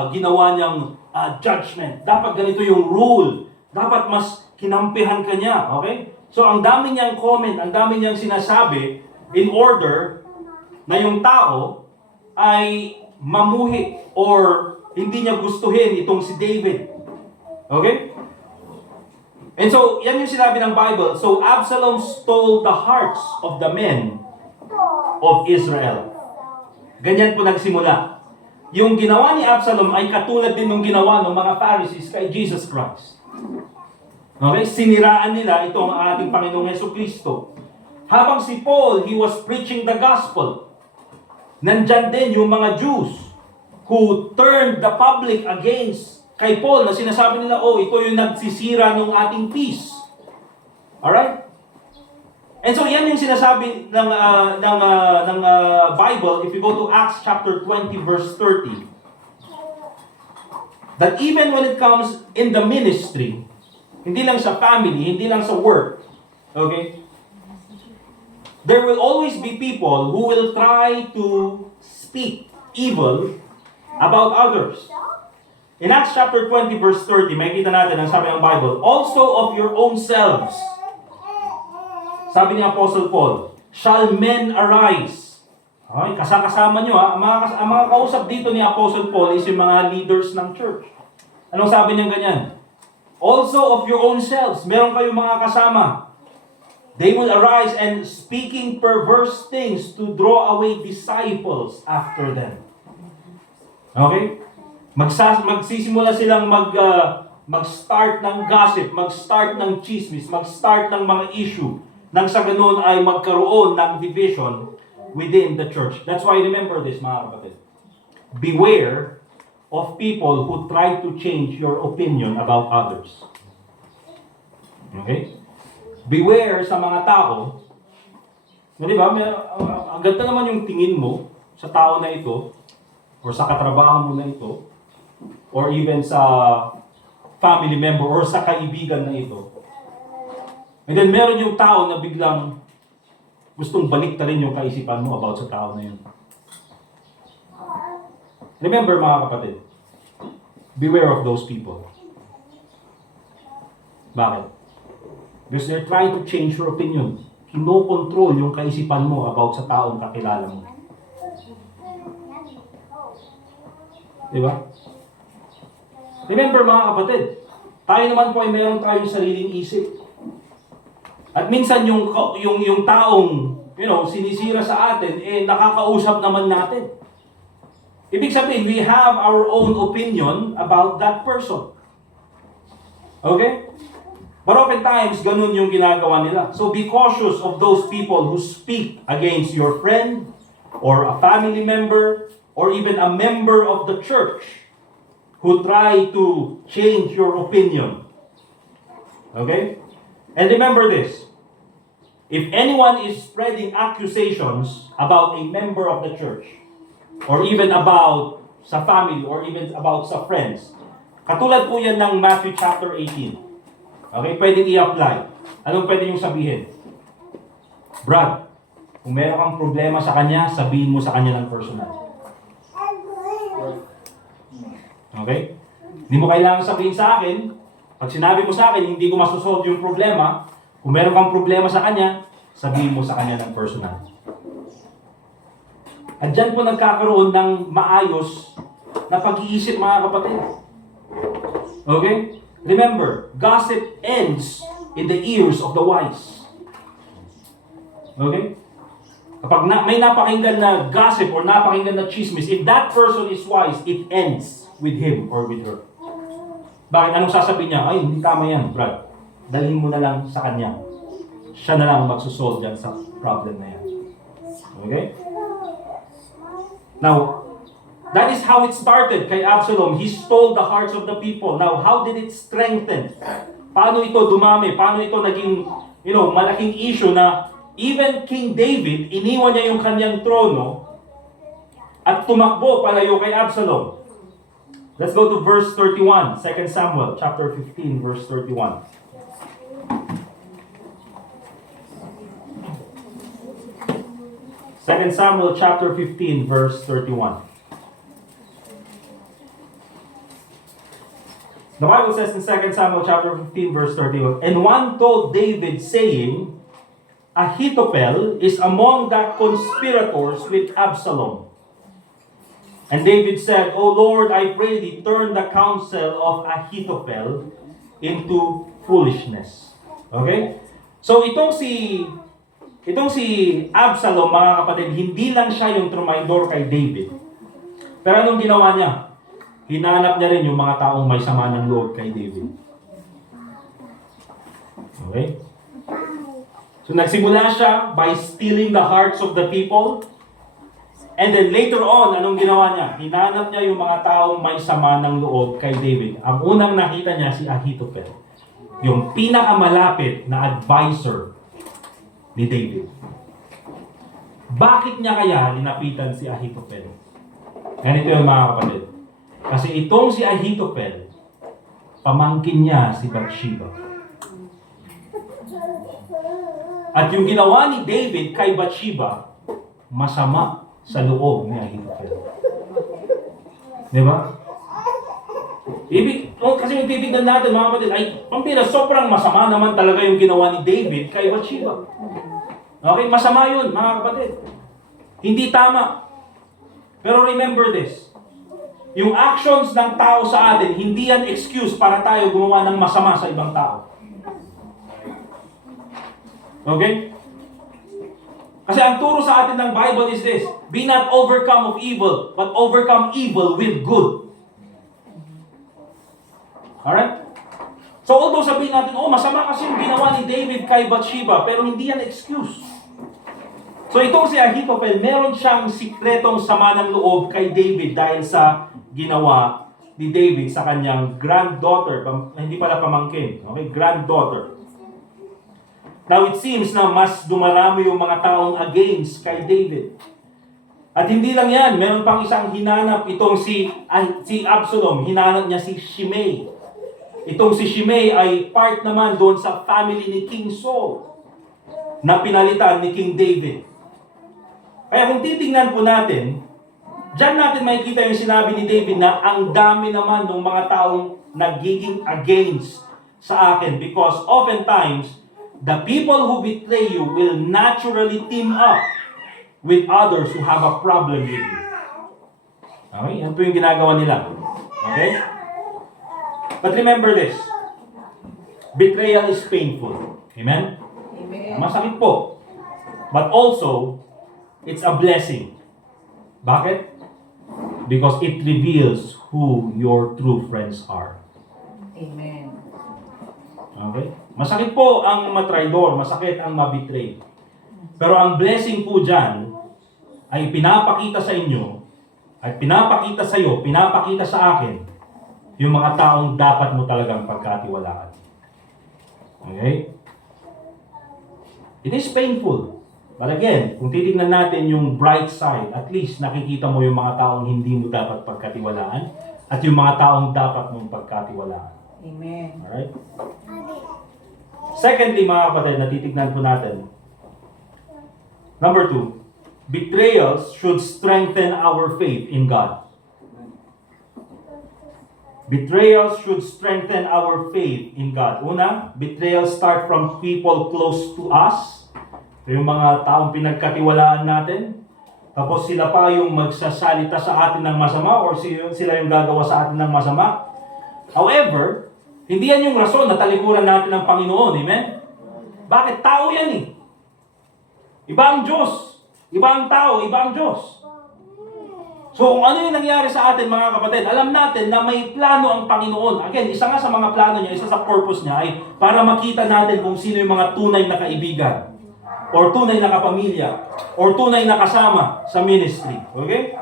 ginawa niyang judgment. Dapat ganito yung rule. Dapat mas kinampihan ka niya. Okay? So ang dami niyang comment, ang dami niyang sinasabi in order na yung tao ay mamuhi or hindi niya gustuhin itong si David. Okay? And so, yan yung sinabi ng Bible. So, Absalom stole the hearts of the men of Israel. Ganyan po nagsimula. Yung ginawa ni Absalom ay katulad din ng ginawa ng mga Pharisees kay Jesus Christ. Okay? Siniraan nila itong ating Panginoong Jesucristo. Habang si Paul, he was preaching the gospel. Nandyan din yung mga Jews who turned the public against kay Paul na sinasabi nila, oh, ito yung nagsisira ng ating peace. Alright? And so, yan yung sinasabi ng Bible, if you go to Acts chapter 20, verse 30, that even when it comes in the ministry, hindi lang sa family, hindi lang sa work, okay? There will always be people who will try to speak evil about others. In Acts chapter 20 verse 30, makikita natin ang sabi ng Bible, also of your own selves, sabi ni Apostle Paul, shall men arise. Okay, kasama nyo ha. Ang mga kausap dito ni Apostle Paul is yung mga leaders ng church. Anong sabi niya ganyan? Also of your own selves, meron kayong mga kasama. They will arise and speaking perverse things to draw away disciples after them. Okay? Magsisimula silang mag-start ng gossip, mag-start ng chismis, mag-start ng mga issue, nang sa ganun ay magkaroon ng division within the church. That's why remember this, mga kapatid. Beware of people who try to change your opinion about others. Okay? Beware sa mga tao, na di ba, ang ganda naman yung tingin mo sa tao na ito, or sa katrabaho mo na ito, or even sa family member, or sa kaibigan na ito. And then meron yung tao na biglang gustong baliktarin yung kaisipan mo about sa tao na yun. Remember mga kapatid, beware of those people. Bakit? Because they're trying to change your opinion. Kinokontrol yung kaisipan mo about sa taong kakilala mo. Diba? Remember mga kapatid, tayo naman po ay meron tayong sariling isip. At minsan yung taong, sinisira sa atin, nakakausap naman natin. Ibig sabihin, we have our own opinion about that person. Okay? But oftentimes, ganun yung ginagawa nila. So be cautious of those people who speak against your friend, or a family member, or even a member of the church, who try to change your opinion. Okay? And remember this, if anyone is spreading accusations about a member of the church, or even about sa family, or even about sa friends, katulad po yan ng Matthew chapter 18. Okay? Pwede i-apply. Anong pwede yung sabihin? Brad, kung meron kang problema sa kanya, sabihin mo sa kanya ng personal. Okay? Hindi mo kailangan sabihin sa akin. Pag sinabi mo sa akin, hindi ko masosolve yung problema. Kung meron kang problema sa kanya, sabihin mo sa kanya ng personal. At dyan po nagkakaroon ng maayos na pag-iisip mga kapatid. Okay? Remember, gossip ends in the ears of the wise. Okay? Kapag may napakinggan na gossip or napakinggan na chismis, if that person is wise, it ends with him or with her. Bakit? Anong sasabihin niya? Ay, hindi tama yan, Brad. Dalhin mo na lang sa kanya. Siya na lang magsusolve dyan sa problem na yan. Okay? Now, that is how it started kay Absalom. He stole the hearts of the people. Now, how did it strengthen? Paano ito dumami? Paano ito naging, malaking issue na even King David, iniwan niya yung kanyang trono at tumakbo palayo kay Absalom. Let's go to verse 31, 2 Samuel chapter 15, verse 31. Second Samuel chapter 15, verse 31. The Bible says in 2 Samuel chapter 15, verse 31, and one told David, saying, Ahithophel is among the conspirators with Absalom. And David said, O Lord, I pray thee, turn the counsel of Ahithophel into foolishness. Okay? So itong si Absalom, mga kapatid, hindi lang siya yung trumaydor kay David. Pero anong ginawa niya? Hinanap niya rin yung mga taong may sama ng loob kay David. Okay? So nagsimula siya by stealing the hearts of the people. And then later on, anong ginawa niya? Hinanap niya yung mga taong may sama ng loob kay David. Ang unang nakita niya si Ahithophel, yung pinakamalapit na advisor ni David. Bakit niya kaya linapitan si Ahithophel? Ganito yung mga kapatid. Kasi itong si Ahithophel, pamangkin niya si Bathsheba. At yung ginawa ni David kay Bathsheba, masama sa loob ni Ahithophel. Di ba? Kasi yung titignan natin mga kapatid, ay pampira, sobrang masama naman talaga yung ginawa ni David kay Bathsheba. Okay, masama yun mga kapatid. Hindi tama. Pero remember this, yung actions ng tao sa atin, hindi yan excuse para tayo gumawa ng masama sa ibang tao. Okay? Kasi ang turo sa atin ng Bible is this, be not overcome of evil, but overcome evil with good. Alright? So although sabihin natin, masama kasi yung ginawa ni David kay Bathsheba, pero hindi yan excuse. So itong si Ahithophel, meron siyang sikretong sama ng loob kay David dahil sa ginawa ni David sa kanyang granddaughter, hindi pala pamangkin, okay? Granddaughter. Now it seems na mas dumarami yung mga taong against kay David. At hindi lang yan, meron pang isang hinanap itong si Absalom, hinanap niya si Shimei. Itong si Shimei ay part naman doon sa family ni King Saul na pinalitan ni King David. Kaya kung titingnan po natin, diyan natin makikita yung sinabi ni David na ang dami naman ng mga taong nagiging against sa akin because oftentimes, the people who betray you will naturally team up with others who have a problem with you. Okay? Yan po yung ginagawa nila. Okay? But remember this, betrayal is painful. Amen? Amen. Masakit po. But also, it's a blessing. Bakit? Because it reveals who your true friends are. Amen. Okay? Masakit po ang matraidor, masakit ang mabitray. Pero ang blessing po dyan ay pinapakita sa inyo, ay pinapakita sa iyo, pinapakita sa akin, yung mga taong dapat mo talagang pagkatiwalaan. Okay? It is painful. But again, kung titignan natin yung bright side, at least nakikita mo yung mga taong hindi mo dapat pagkatiwalaan at yung mga taong dapat mong pagkatiwalaan. Amen. Alright? Secondly, mga kapatid, na titignan po natin. Number 2, betrayals should strengthen our faith in God. Betrayals should strengthen our faith in God. Una, betrayals start from people close to us. Ito yung mga taong pinagkatiwalaan natin. Tapos sila pa yung magsasalita sa atin ng masama or sila yung gagawa sa atin ng masama. However, hindi yan yung rason na talikuran natin ng Panginoon. Amen? Bakit? Tao yan eh. Iba ang Diyos. Iba ang tao. Iba ang Diyos. So kung ano yung nangyari sa atin mga kapatid, alam natin na may plano ang Panginoon. Again, isa nga sa mga plano niya, isa sa purpose niya ay para makita natin kung sino yung mga tunay na kaibigan or tunay na kapamilya or tunay na kasama sa ministry. Okay?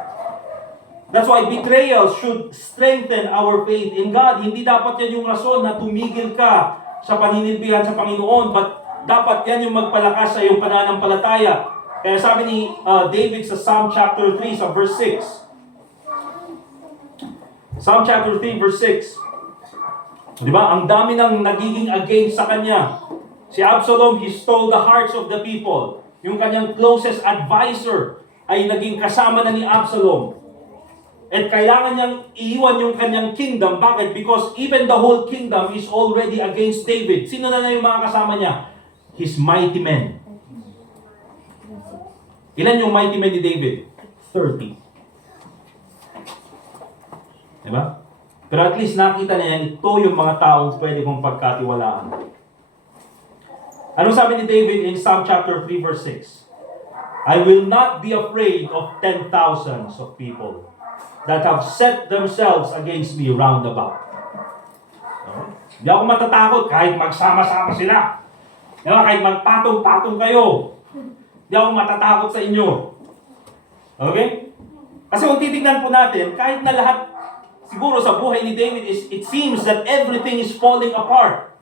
That's why betrayal should strengthen our faith in God. Hindi dapat yan yung rason na tumigil ka sa paninilbihan sa Panginoon, but dapat yan yung magpalakas sa iyong pananampalataya. Kaya sabi ni David sa Psalm chapter 3 sa verse 6. Psalm chapter 3 verse 6. Di ba? Ang dami nang nagiging against sa kanya. Si Absalom, he stole the hearts of the people. Yung kanyang closest advisor ay naging kasama na ni Absalom. At kailangan niyang iiwan yung kanyang kingdom. Bakit? Because even the whole kingdom is already against David. Sino na yung mga kasama niya? His mighty men. Ilan yung mighty men ni David? 30. Diba? Pero at least nakita niya, ito yung mga taong pwede kong pagkatiwalaan. Ano sabi ni David in Psalm chapter 3 verse 6? I will not be afraid of 10,000 of people that have set themselves against me round about. Hindi ako matatakot kahit magsama-sama sila. Diba? Kahit magpatong-patong kayo, hindi ako matatakot sa inyo. Okay? Kasi kung titignan po natin, kahit na lahat, siguro sa buhay ni David, it seems that everything is falling apart.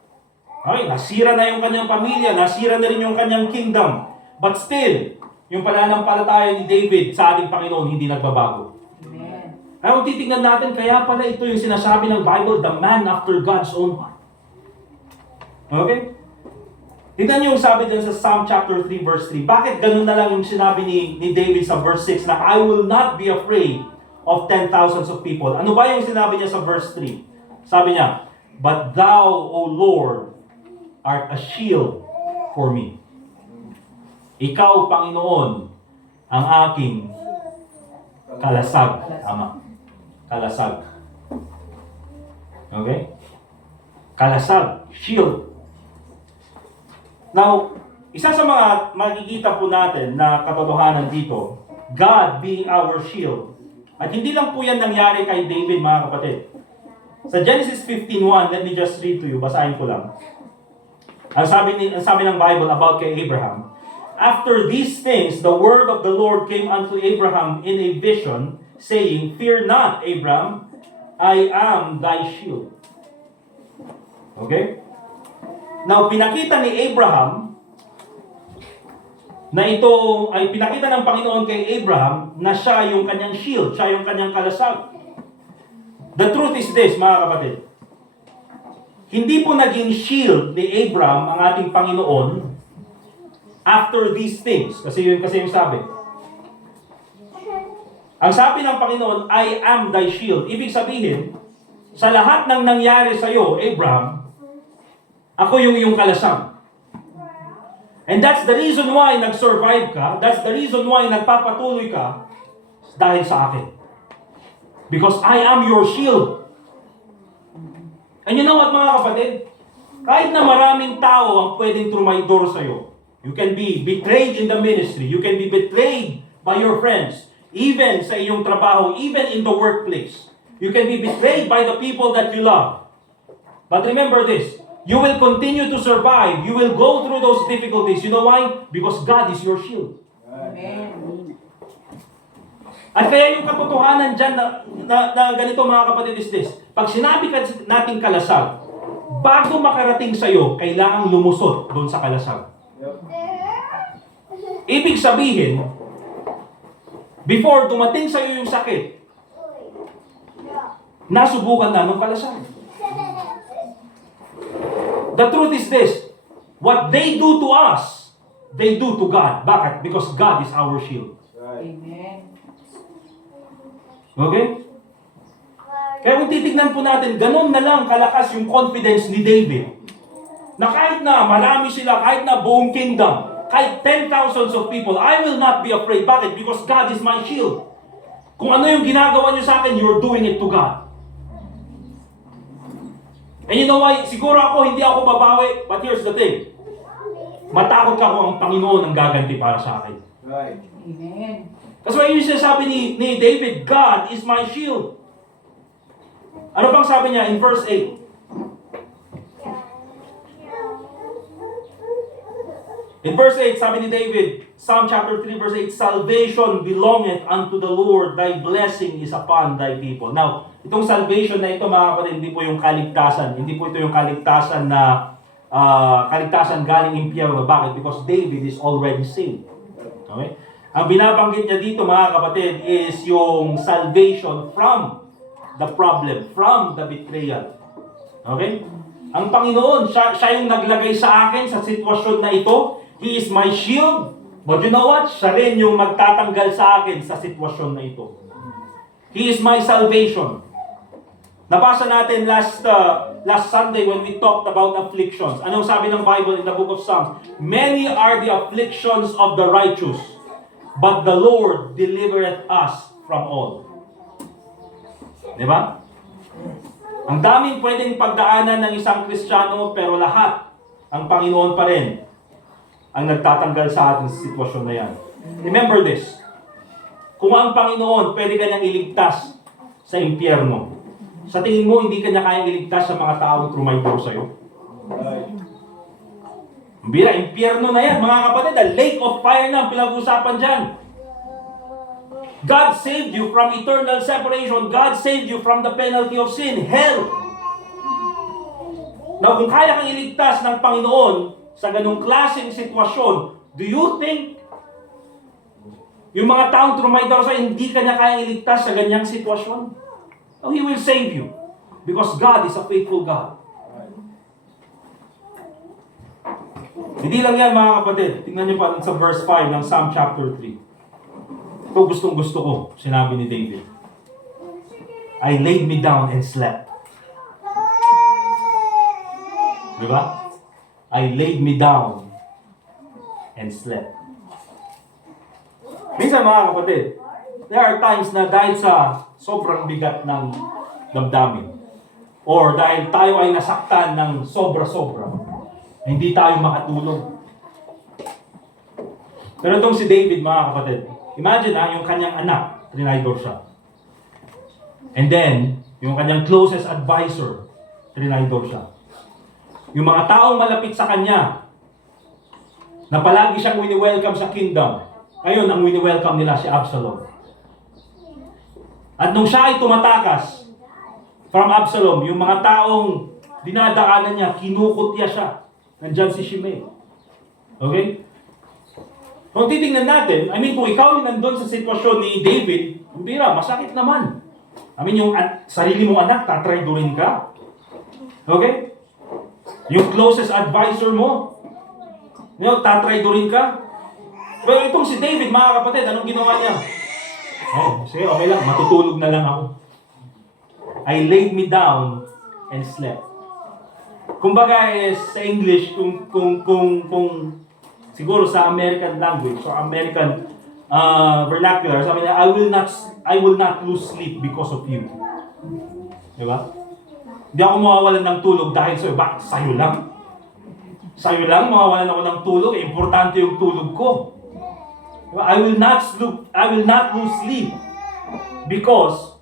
Okay? Nasira na yung kanyang pamilya, nasira na rin yung kanyang kingdom. But still, yung pananampalataya ni David sa ating Panginoon hindi nagbabago. Amen. Kaya kung titignan natin, kaya pala ito yung sinasabi ng Bible, the man after God's own heart. Okay? Tignan niyo yung sabi dyan sa Psalm chapter 3 verse 3. Bakit ganun na lang yung sinabi ni David sa verse 6 na I will not be afraid of 10,000 of people. Ano ba yung sinabi niya sa verse 3? Sabi niya, but thou, O Lord, art a shield for me. Ikaw, Panginoon, ang aking kalasag. Tama. Kalasag. Okay? Kalasag. Shield. Now, isa sa mga makikita po natin na katotohanan dito, God being our shield. At hindi lang po yan nangyari kay David, mga kapatid. Sa Genesis 15:1, let me just read to you, basahin ko lang. Ang sabi ng Bible about kay Abraham, after these things, the word of the Lord came unto Abraham in a vision, saying, fear not, Abram, I am thy shield. Okay? Now, pinakita ni Abraham na ito ay pinakita ng Panginoon kay Abraham na siya yung kanyang shield, siya yung kanyang kalasag. The truth is this, mga kapatid. Hindi po naging shield ni Abraham ang ating Panginoon after these things. Kasi yung sabi. Ang sabi ng Panginoon, I am thy shield. Ibig sabihin, sa lahat ng nangyari sa iyo, Abraham, ako yung iyong kalasag. And that's the reason why nag-survive ka. That's the reason why nagpapatuloy ka dahil sa akin. Because I am your shield. And you know what, mga kapatid? Kahit na maraming tao ang pwedeng trumaydor sa iyo, you can be betrayed in the ministry, you can be betrayed by your friends, even sa iyong trabaho, even in the workplace. You can be betrayed by the people that you love. But remember this, you will continue to survive. You will go through those difficulties. You know why? Because God is your shield. Amen. At kaya yung katotohanan dyan na ganito, mga kapatid, is this. Pag sinabi nating kalasag, bago makarating sa'yo, kailangang lumusot doon sa kalasag. Ibig sabihin, before dumating sa'yo yung sakit, nasubukan na ng kalasag. The truth is this, what they do to us, they do to God. Bakit? Because God is our shield. Amen. Okay? Kaya kung titignan po natin, ganun na lang kalakas yung confidence ni David. Na kahit na marami sila, kahit na buong kingdom, kahit 10,000 of people, I will not be afraid. Bakit? Because God is my shield. Kung ano yung ginagawa niyo sa akin, you're doing it to God. And you know why? Siguro hindi ako babawi, but here's the thing. Matakot ka kung ang Panginoon ang gaganti para sa akin. Right. Amen. That's why yung sinasabi ni David, God is my shield. Ano pang sabi niya in verse 8? In verse 8, sabi ni David, Psalm chapter 3 verse 8, salvation belongeth unto the Lord, thy blessing is upon thy people. Now, itong salvation na ito, mga kapatid, hindi po yung kaligtasan. Hindi po ito yung kaligtasan na kaligtasan galing impyerno. Bakit? Because David is already saved. Okay? Ang binabanggit niya dito, mga kapatid, is yung salvation from the problem, from the betrayal. Okay? Ang Panginoon, siya yung naglagay sa akin sa sitwasyon na ito. He is my shield. But you know what? Siya rin yung magtatanggal sa akin sa sitwasyon na ito. He is my salvation. Nabasa natin last Sunday when we talked about afflictions. Anong sabi ng Bible in the book of Psalms? Many are the afflictions of the righteous, but the Lord delivereth us from all. Diba? Ang daming pwedeng pagdaanan ng isang Kristiyano, pero lahat, ang Panginoon pa rin ang nagtatanggal sa ating sitwasyon na yan. Remember this. Kung ang Panginoon pwede kanyang iligtas sa impyerno, sa tingin mo, hindi kanya kayang iligtas sa mga taong trumaydor sa'yo? Bira, impyerno na yan, mga kapatid. The lake of fire na ang pinag-usapan dyan. God saved you from eternal separation. God saved you from the penalty of sin, hell. Now, kung kaya kang iligtas ng Panginoon sa ganung klaseng sitwasyon, do you think yung mga taong trumaitor sa hindi kanya kaya iligtas sa ganyang sitwasyon? Oh, He will save you. Because God is a faithful God. Hindi lang yan, mga kapatid. Tingnan niyo pa sa verse 5 ng Psalm chapter 3. Ito gustong-gusto ko, sinabi ni David. I laid me down and slept. Diba? I laid me down and slept. Minsan, mga kapatid, there are times na dahil sa sobrang bigat ng damdamin, or dahil tayo ay nasaktan ng sobra-sobra, hindi tayo makatulog. Pero itong si David, mga kapatid, imagine yung kanyang anak, trinidor siya. And then, yung kanyang closest advisor, trinidor siya. Yung mga taong malapit sa kanya, na palagi siyang wini-welcome sa kingdom, ngayon, ang wini-welcome nila si Absalom. At nung siya ay tumatakas from Absalom, yung mga taong dinadaanan niya, kinukutya siya. Nandyan si Shimei. Okay? Kung titingnan natin, kung ikaw yung nandun sa sitwasyon ni David, bira, masakit naman. Yung sarili mong anak, tatraydurin ka. Okay? Yung closest advisor mo, tatraydurin ka. Pero itong si David, mga kapatid, anong ginawa niya? Sige, okay lang, matutulog na lang ako. I laid me down and slept. Kumbaga sa English, kung siguro sa American language, or American vernacular, sabi niya, I will not lose sleep because of you. Diba? Hindi ako mawawalan ng tulog dahil sa'yo. Bakit? Sa'yo lang. Sa'yo lang, mawawalan ako ng tulog. Importante yung tulog ko. Diba? I will not lose sleep because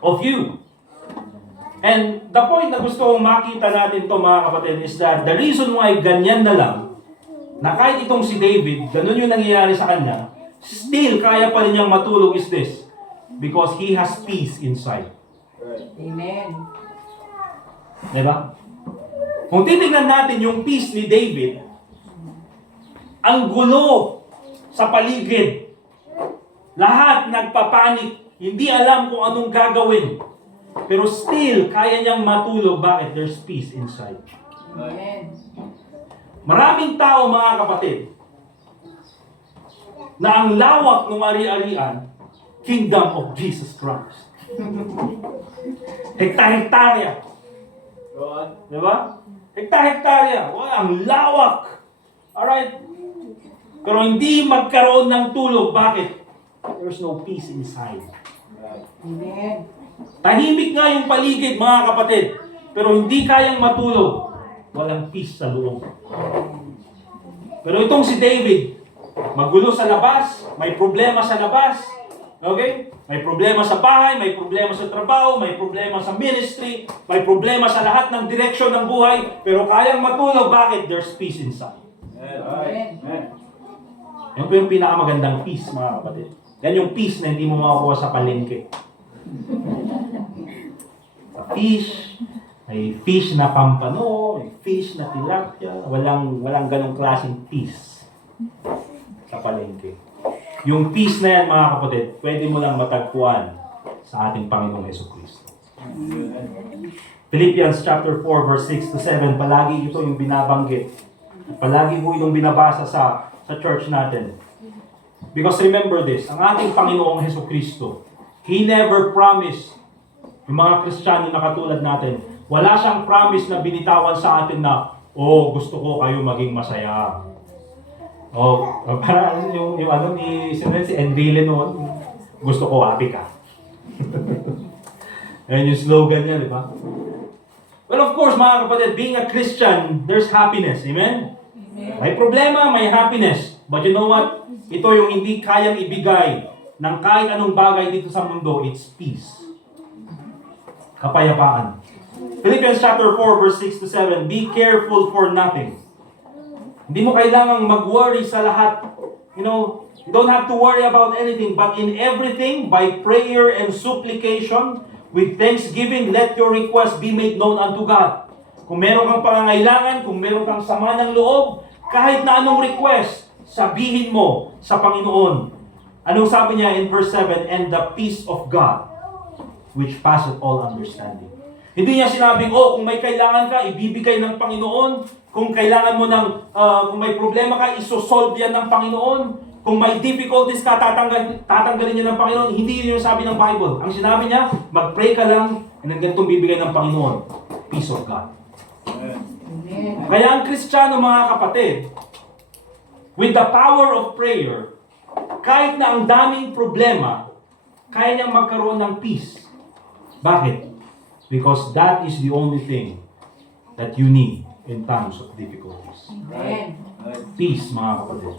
of you. And the point na gusto kong makita natin to, mga kapatid, is that the reason why ganyan na lang, na kahit itong si David, ganun yung nangyayari sa kanya, still kaya pa rin niyang matulog is this, because he has peace inside. Amen. Diba? Kung titignan natin yung peace ni David, ang gulo sa paligid, lahat nagpapanik, hindi alam kung anong gagawin. Pero still, kaya niyang matulog. Bakit? There's peace inside. Amen. Maraming tao, mga kapatid, na ang lawak ng ari-arian, Kingdom of Jesus Christ. Hektar-hektarya. Diba? Hektar-hektarya. Ang lawak. Alright? Pero hindi magkaroon ng tulog. Bakit? There's no peace inside. Amen. Tahimik nga yung paligid, mga kapatid, pero hindi kayang matulog. Walang peace sa loob. Pero itong si David, magulo sa labas, may problema sa labas. Okay? May problema sa bahay, may problema sa trabaho, may problema sa ministry, may problema sa lahat ng direksyon ng buhay, pero kayang matulog. Bakit? There's peace inside. Amen. Yan po yung pinakamagandang peace, mga kapatid. Yan yung peace na hindi mo makukuha sa palengke. May fish na pampano, may fish na tilapia, walang ganong klaseng peace sa palengke. Yung peace na yan, mga kapatid, pwede mo lang matagpuan sa ating Panginoong Jesucristo. Philippians chapter 4 verse 6 to 7, palagi ito yung binabanggit. Palagi po itong binabasa sa church natin. Because remember this, ang ating Panginoong Jesucristo, He never promised, yung mga Kristiyano na katulad natin, wala siyang promise na binitawan sa atin na, gusto ko kayo maging masaya. Para yung si Enrile noon, gusto ko happy ka. Yan yung slogan niya, di ba? Well, of course, mga kapatid, being a Christian, there's happiness. Amen? May problema, may happiness. But you know what? Ito yung hindi kayang ibigay ng kahit anong bagay dito sa mundo, it's peace. Kapayapaan. Philippians chapter 4 verse 6 to 7, be careful for nothing, Hindi mo kailangang mag-worry sa lahat. You know, you don't have to worry about anything, but in everything, by prayer and supplication, with thanksgiving, let your request be made known unto God. Kung meron kang pangangailangan, kung meron kang sama ng loob, kahit na anong request, sabihin mo sa Panginoon. Anong sabi niya in verse 7? And the peace of God, which passeth all understanding. Hindi niya sinabing, kung may kailangan ka, ibibigay ng Panginoon. Kung kailangan mo kung may problema ka, isosolve yan ng Panginoon. Kung may difficulties ka, tatanggalin niya ng Panginoon. Hindi yun yung sabi ng Bible. Ang sinabi niya, mag-pray ka lang, and then ganitong bibigay ng Panginoon. Peace of God. Kaya ang Kristiyano, mga kapatid, with the power of prayer, kahit na ang daming problema, kaya niyang magkaroon ng peace. Bakit? Because that is the only thing that you need in times of difficulties. Amen. Peace, mga kapatid.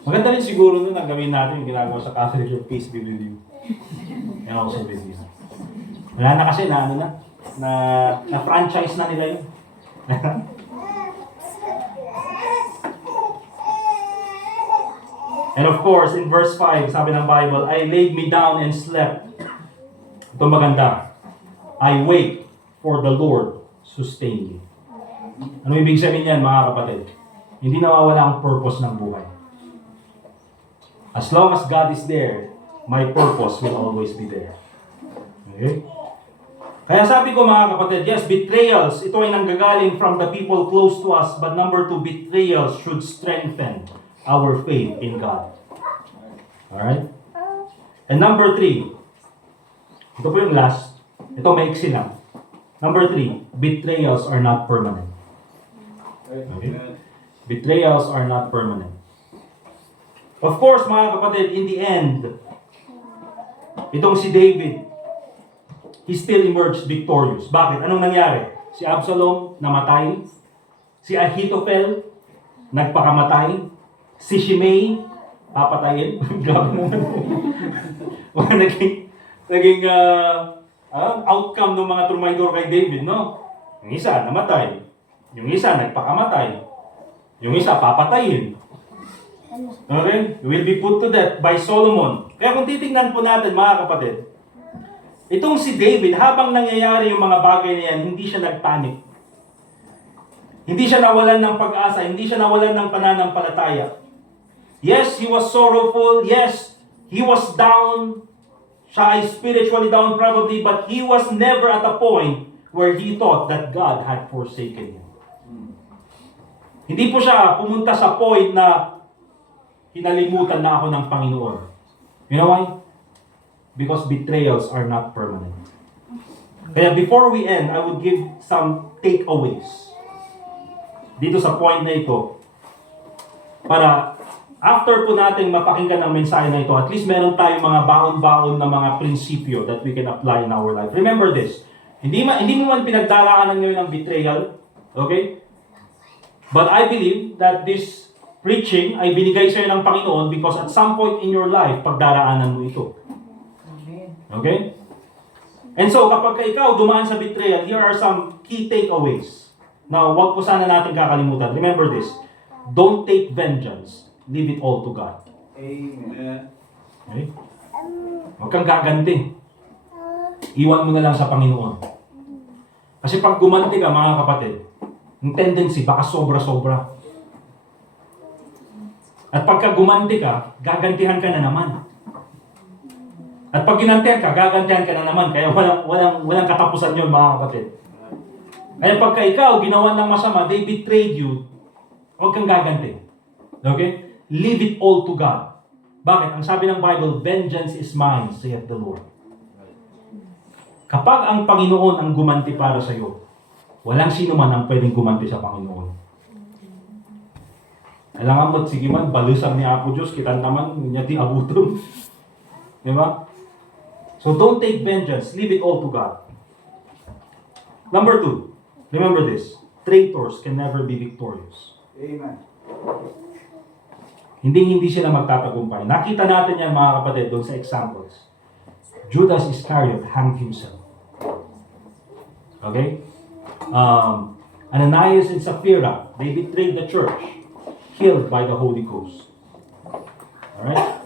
Maganda rin siguro nun ang gawin natin yung ginagawa sa Catholic Church, peace be with you. And also with you. Wala na kasi na franchise na nila yun. And of course, in verse 5, sabi ng Bible, I laid me down and slept. Ito maganda. I wait for the Lord sustain me. Ano ibig sabihin yan, mga kapatid? Hindi nawawala ang purpose ng buhay. As long as God is there, my purpose will always be there. Okay? Kaya sabi ko, mga kapatid, yes, betrayals, ito ay nanggagaling from the people close to us, but number 2, betrayals should strengthen our faith in God. Alright? And number 3, ito po yung last. Ito maiksi lang. Number 3, betrayals are not permanent. Okay? Betrayals are not permanent. Of course, mga kapatid, in the end, itong si David, he still emerged victorious. Bakit? Anong nangyari? Si Absalom namatay. Si Ahithophel nagpakamatay. Si Shimei papatayin. Grabe naman. naging outcome ng mga trumaydor kay David, no? Yung isa namatay. Yung isa nagpakamatay. Yung isa papatayin. Okay? Will be put to death by Solomon. Kaya kung titingnan po natin, mga kapatid, itong si David, habang nangyayari yung mga bagay na yan, hindi siya nagpanik. Hindi siya nawalan ng pag-asa. Hindi siya nawalan ng pananampalataya. Yes, he was sorrowful. Yes, he was down. Siya ay spiritually down probably, but he was never at a point where he thought that God had forsaken him. Hindi po siya pumunta sa point na hinalimutan na ako ng Panginoon. You know why? Because betrayals are not permanent. Kaya before we end, I would give some takeaways dito sa point na ito para after po natin mapakinggan ang mensahe na ito, at least meron tayong mga baon-baon na mga prinsipyo that we can apply in our life. Remember this, hindi mo man pinagdaraanan ngayon ng betrayal, okay? But I believe that this preaching ay binigay sa'yo ng Panginoon because at some point in your life, pagdaraanan mo ito. Okay? And so, kapag ikaw dumaan sa betrayal, here are some key takeaways. Now, huwag po sana natin kakalimutan. Remember this, don't take vengeance. Leave it all to God. Amen. Okay? Huwag kang gaganti. Iwan mo na lang sa Panginoon. Kasi pag gumanti ka, mga kapatid, yung tendency, baka sobra-sobra. At pagka gumanti ka, gagantihan ka na naman. At pag ginantihan ka, gagantihan ka na naman. Kaya walang katapusan yun, mga kapatid. Kaya pagka ikaw, ginawan ng masama, they betrayed you, huwag kang gaganti. Okay? Leave it all to God. Bakit? Ang sabi ng Bible, vengeance is mine, saith the Lord. Kapag ang Panginoon ang gumanti para sa iyo, walang sino man ang pwedeng gumanti sa Panginoon. Alangan mo't sige man, balusan ni Apo Diyos, kita naman, niya di abutom. Diba? So don't take vengeance, leave it all to God. Number 2, remember this, traitors can never be victorious. Amen. Hindi sila magtatagumpay. Nakita natin yan, mga kapatid, doon sa examples. Judas Iscariot hanged himself. Okay? Ananias and Sapphira, they betrayed the church, killed by the Holy Ghost. Alright?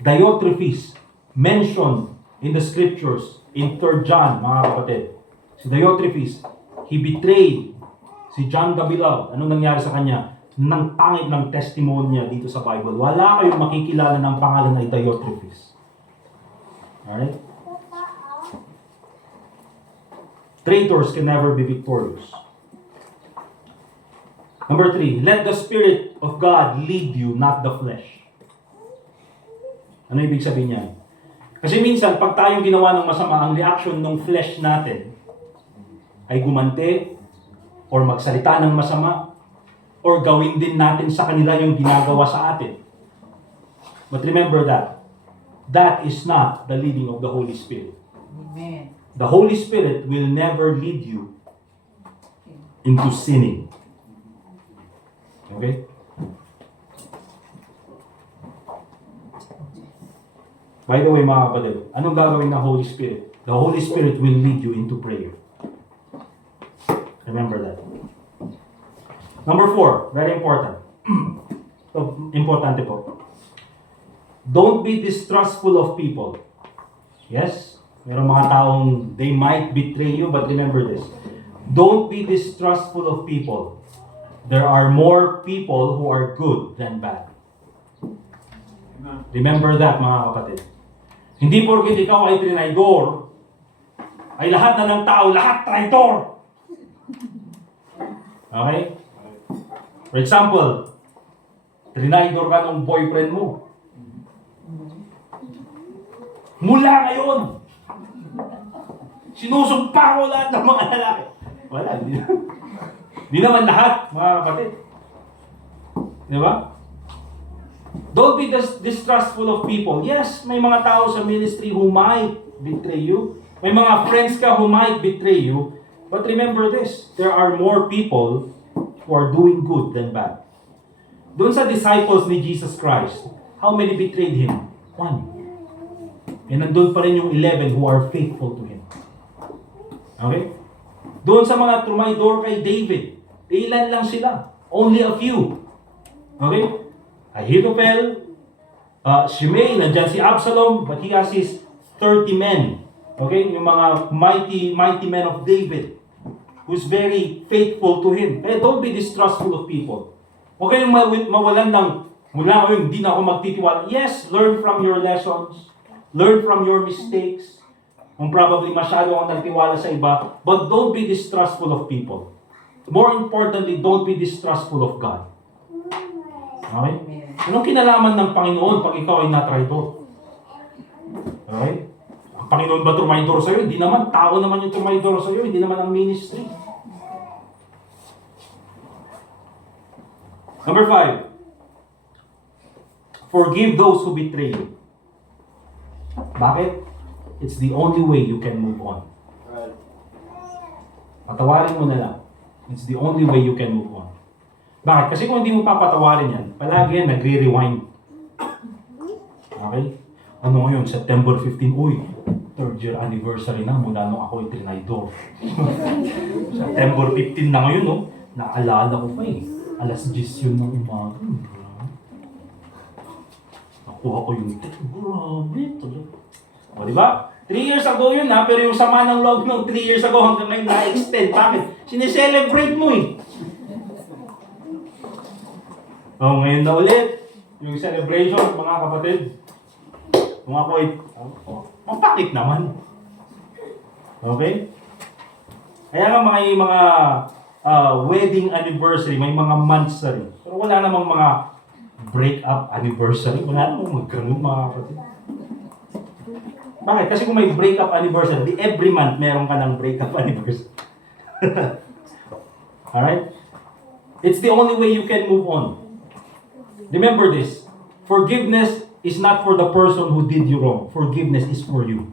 Diotrephes, mentioned in the scriptures in 3 John, mga kapatid. Si Diotrephes, he betrayed si John the Beloved. Anong nangyari sa kanya? Nang pangit ng testimony niya dito sa Bible. Wala kayong makikilala ng pangalan ay Diotrephes. Alright? Traitors can never be victorious. Number 3, let the Spirit of God lead you, not the flesh. Ano ibig sabihin niyan? Kasi minsan, pag tayong ginawa ng masama, ang reaction ng flesh natin ay gumante, or magsalita ng masama, or gawin din natin sa kanila yung ginagawa sa atin. But remember that. That is not the leading of the Holy Spirit. Amen. The Holy Spirit will never lead you into sinning. Okay? By the way, mga kapatid, anong gagawin ng Holy Spirit? The Holy Spirit will lead you into prayer. Remember that. Number 4, very important. So, importante po. Don't be distrustful of people. Yes? Merong mga taong they might betray you, but remember this. Don't be distrustful of people. There are more people who are good than bad. Remember that, mga kapatid. Hindi porket ikaw ay trinaydor, ay lahat na ng tao, lahat traitor. Okay? For example, trinaydor ka ng boyfriend mo. Mula ngayon, sinusumpa ko lahat ng mga lalaki. Wala, di naman lahat, mga kapatid. Di ba? Don't be distrustful of people. Yes, may mga tao sa ministry who might betray you. May mga friends ka who might betray you. But remember this, there are more people who are doing good than bad. Doon sa disciples ni Jesus Christ, how many betrayed Him? 1. And nandun pa rin yung 11 who are faithful to Him. Okay? Doon sa mga trumaydor kay David, ilan lang sila? Only a few. Okay? Ahithophel, Shimei, nandyan si Absalom, but he has his 30 men. Okay? Yung mga mighty men of David, who's very faithful to him. Kaya don't be distrustful of people. Huwag kayong mawalan ng, mula ngayon, hindi na ako magtitiwala. Yes, learn from your lessons. Learn from your mistakes. Kung probably masyado akong nagtiwala sa iba, but don't be distrustful of people. More importantly, don't be distrustful of God. Okay? Anong kinalaman ng Panginoon pag ikaw ay natraidor? Okay? Ang Panginoon ba trumaydor sa'yo? Hindi naman. Tao naman yung trumaydor sa'yo. Hindi naman ang ministry. Number 5. Forgive those who betray you. Bakit? It's the only way you can move on. Patawarin mo na lang. It's the only way you can move on. Bakit? Kasi kung hindi mo papatawarin yan, palagi yan nagre-rewind. Okay? Ano ngayon? September 15, uy, 3rd year anniversary na mula nung ako ay trinaydor. September 15 na ngayon, no? Naalala ko pa eh. Alas 10 yun ng umaga. Nakuha ko yung grabe. O, di ba? 3 years ago yun ha, pero yung sama ng loob ng 3 years ago hanggang ngayon na-extend. Bakit? Sineselebrate mo eh. O, ngayon na ulit. Yung celebration, mga kapatid. Kung ako ay, bakit naman? Okay? Kaya nga mga wedding anniversary, may mga months na rin. Pero wala namang mga break-up anniversary. Wala namang ganun, mga kapatid. Bakit? Kasi kung may break-up anniversary, every month meron ka ng break-up anniversary. Alright? It's the only way you can move on. Remember this. Forgiveness is not for the person who did you wrong. Forgiveness is for you.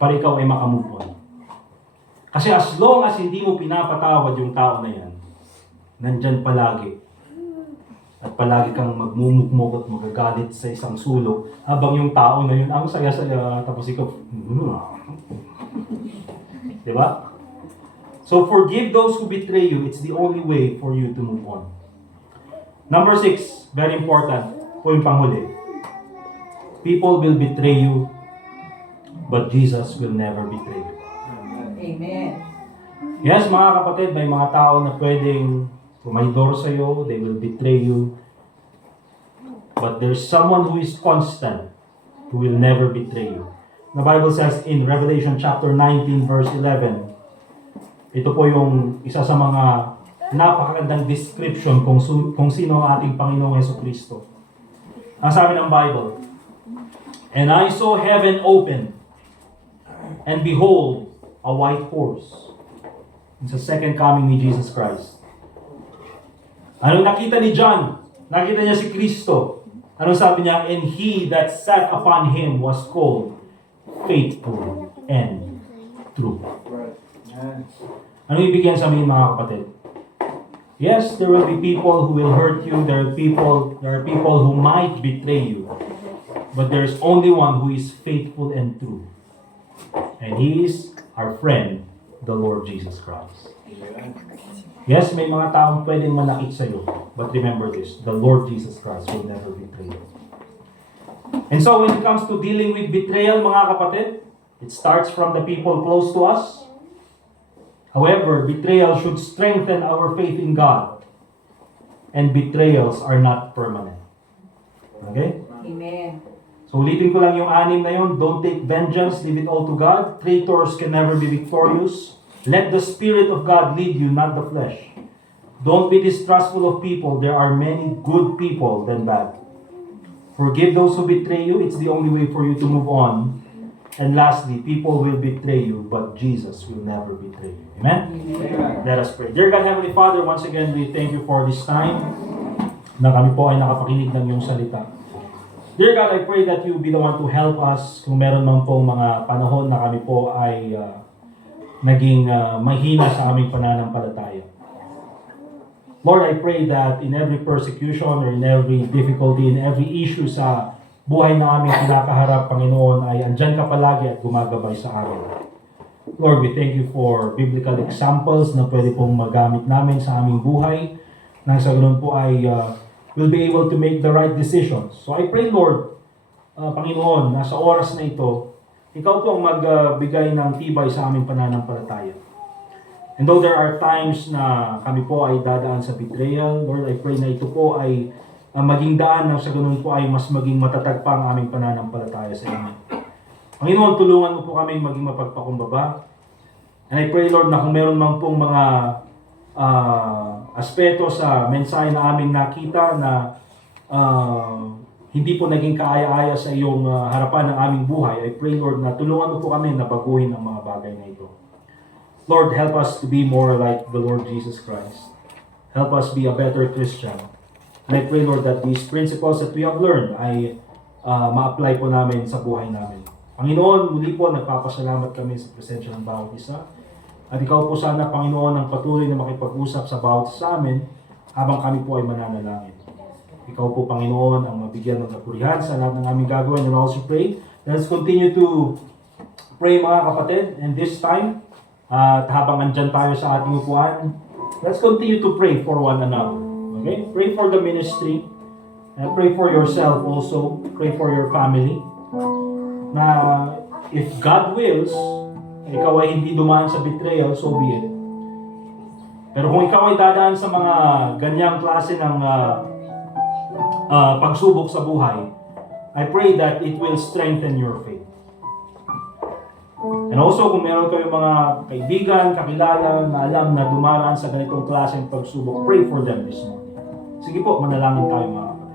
Para ikaw ay makamove on. Kasi as long as hindi mo pinapatawad yung tao na yan, nandyan palagi. At palagi kang magmumukmok at magagalit sa isang sulok habang yung tao na yun ang saya-saya tapos ikaw, di ba? So forgive those who betray you. It's the only way for you to move on. Number 6, very important. Po yung panghuli. People will betray you, but Jesus will never betray you. Amen. Yes, mga kapatid, may mga tao na pwedeng tumaydor sa'yo, they will betray you. But there's someone who is constant, who will never betray you. The Bible says in Revelation chapter 19 verse 11, ito po yung isa sa mga napakagandang description kung sino ang ating Panginoong Jesucristo. Ang sabi ng Bible, "And I saw heaven open, and behold, a white horse." It's the second coming ni Jesus Christ. Anong nakita ni John? Nakita niya si Kristo. Anong sabi niya? "And he that sat upon him was called faithful and true." Ano ibig yan sabihin, mga kapatid? Yes, there will be people who will hurt you. There are people who might betray you. But there's only one who is faithful and true. And he is our friend, the Lord Jesus Christ. Yes, may mga taong pwedeng manakit sa iyo. But remember this, the Lord Jesus Christ will never betray you. And so when it comes to dealing with betrayal, mga kapatid, it starts from the people close to us. However, betrayal should strengthen our faith in God. And betrayals are not permanent. Okay? Amen. So ulitin ko lang yung 6 na yun. Don't take vengeance, leave it all to God. Traitors can never be victorious. Let the Spirit of God lead you, not the flesh. Don't be distrustful of people. There are many good people than bad. Forgive those who betray you. It's the only way for you to move on. And lastly, people will betray you, but Jesus will never betray you. Amen? Amen. Let us pray. Dear God, Heavenly Father, once again, we thank you for this time na kami po ay nakapakinig ng iyong salita. Dear God, I pray that you be the one to help us kung meron man pong mga panahon na kami po ay naging mahina sa aming pananampalataya. Lord, I pray that in every persecution or in every difficulty, in every issue sa buhay na aming kinakaharap, Panginoon, ay andyan ka palagi at gumagabay sa amin. Lord, we thank you for biblical examples na pwede pong magamit namin sa aming buhay, nang sa ganoon po ay we'll be able to make the right decisions. So I pray, Lord, Panginoon, nasa oras na ito, ikaw po ang magbigay ng tibay sa aming pananampalataya. And though there are times na kami po ay dadaan sa betrayal, Lord, I pray na ito po ay maging daan na sa ganun po ay mas maging matatag pa ang aming pananampalataya sa inyo. Panginoon, tulungan mo po kami maging mapagpakumbaba. And I pray, Lord, na kung meron man pong mga aspeto sa mensahe na aming nakita na hindi po naging kaaya-aya sa iyong harapan ng aming buhay, I pray, Lord, na tulungan mo po kami na baguhin ang mga bagay na ito. Lord, help us to be more like the Lord Jesus Christ. Help us be a better Christian. And I pray, Lord, that these principles that we have learned ay ma-apply po namin sa buhay namin. Panginoon, muli po, nagpapasalamat kami sa presensya ng bawat isa. At ikaw po sana, Panginoon, ang patuloy na makipag-usap sa bawat isa amin habang kami po ay mananalangin. Ikaw po, Panginoon, ang mabigyan ng kapurihan sa lahat ng aming gagawin. And also pray, let's continue to pray, mga kapatid. And this time, at habang andyan tayo sa ating upuan, let's continue to pray for one another. Okay? Pray for the ministry. And pray for yourself also. Pray for your family. Na if God wills, ikaw ay hindi dumaan sa betrayal, so be it. Pero kung ikaw ay dadaan sa mga ganyang klase ng pagsubok sa buhay, I pray that it will strengthen your faith. And also, kung meron kayong mga kaibigan, kakilala na alam na dumaraan sa ganitong klaseng pagsubok, pray for them this morning. Sige po, manalangin tayo, mga kapatid.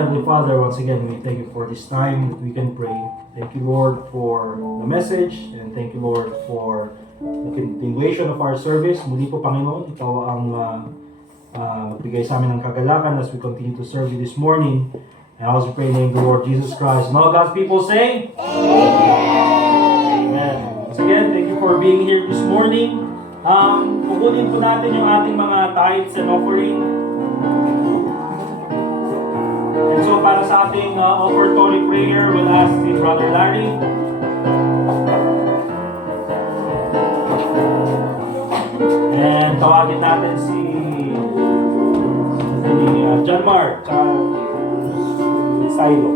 Heavenly Father, once again, we thank you for this time that we can pray. Thank you, Lord, for the message, and thank you, Lord, for the continuation of our service. Muli po, Panginoon, ikaw ang magbigay sa amin ng kagalakan as we continue to serve you this morning. And I also pray in the name of the Lord Jesus Christ. And all God's people say, Amen. Once again, thank you for being here this morning. Kukunin po natin yung ating mga tithes and offering. And so para sa ating offertory prayer, we'll ask si Brother Larry. And tawagin natin si John Mark at Silo.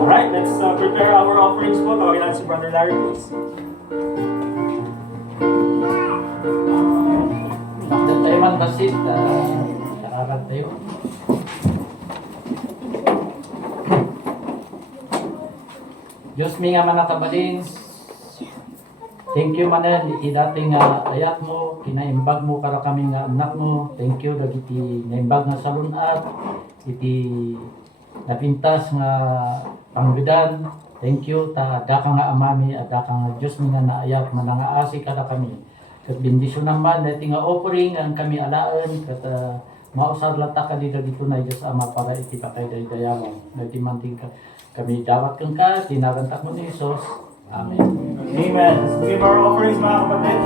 Alright, let's prepare our offerings po. Tawagin natin si Brother Larry, please. Dan tayo man basit, nakakat tayo. Diyos mi nga manakabalin, thank you manan, iti dating ayat mo, kinaimbag mo kara kami nga anak mo, thank you, dagiti naimbag nga salunat, iti napintas nga pangbidan, thank you, ta daka nga amami, at daka nga Diyos mi nga naayat, manangaasi kada kami. Kat bendisyon naman, dati nga offering, ang kami alaan, kat mausar lata ka dito na Diyos Ama para iti pakay daydayaman. Dati manting ka, kami dapat kang ka, tinagantak mo ni Jesus. Amen. Amen. Let's give our offerings, mga kapatid.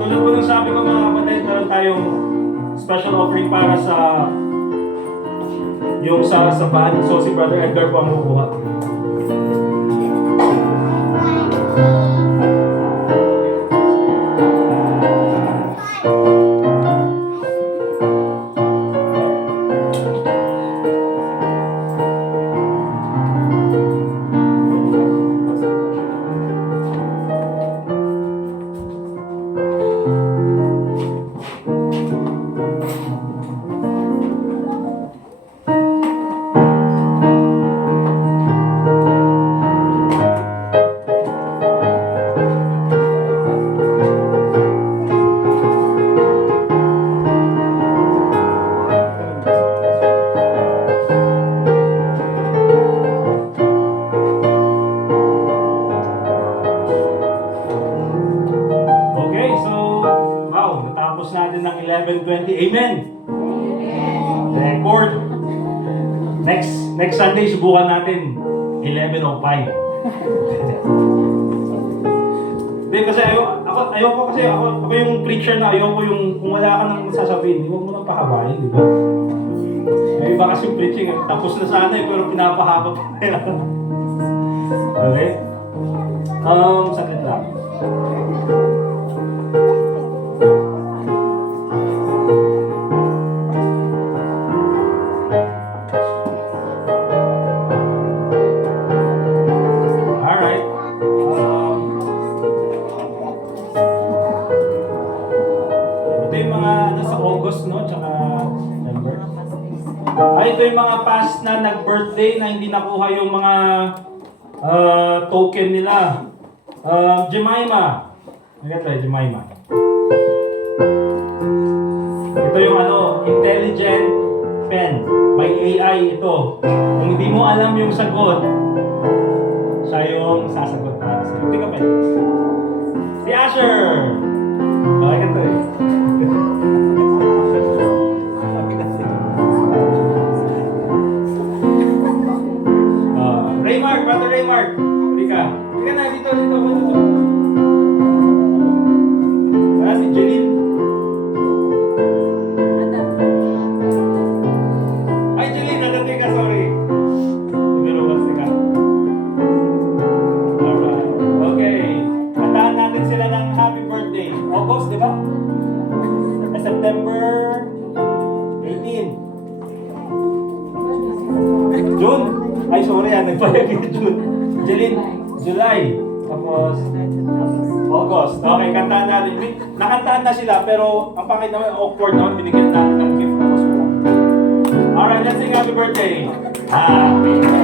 Tulad po ng sabi ko, mga kapatid, meron tayong special offering para sa yung sa sambahan. So si Brother Edgar po ang kukuha. Okay, so, wow, natapos natin ng 11:20. Amen! Record. Next Sunday, subukan natin 11:05. Hindi, kasi ayoko kasi ako yung preacher na ayoko yung kung wala ka nang sasabihin, huwag mo nang pahabain, di ba? May iba kasi yung preaching, tapos na sana pero pinapahaba pa. Okay? Saglit lang. Alright. Ito yung mga sa August, no? Tsaka September. Ito yung mga past na nag-birthday na hindi nakuha yung mga token nila. Jemima. Ito Jemima. Ito yung intelligent pen. May AI ito. Kung hindi mo alam yung sagot, siya yung sasagot para sa'yo. Tika pa. Si Asher! Okay, ito eh. Raymark, Brother Raymark. Tika na, dito. Si Jeline. Ay, Jeline, nadating ka, sorry. Alright. Okay. Kantahan natin sila September 18. June. Ay, sorry nagpayag yung June. July. Tapos, August. Okay, kantaan natin. Nakantaan na sila, pero ang pangit naman, awkward naman, binigyan natin ng gift. Tapos, alright, let's sing happy birthday. Happy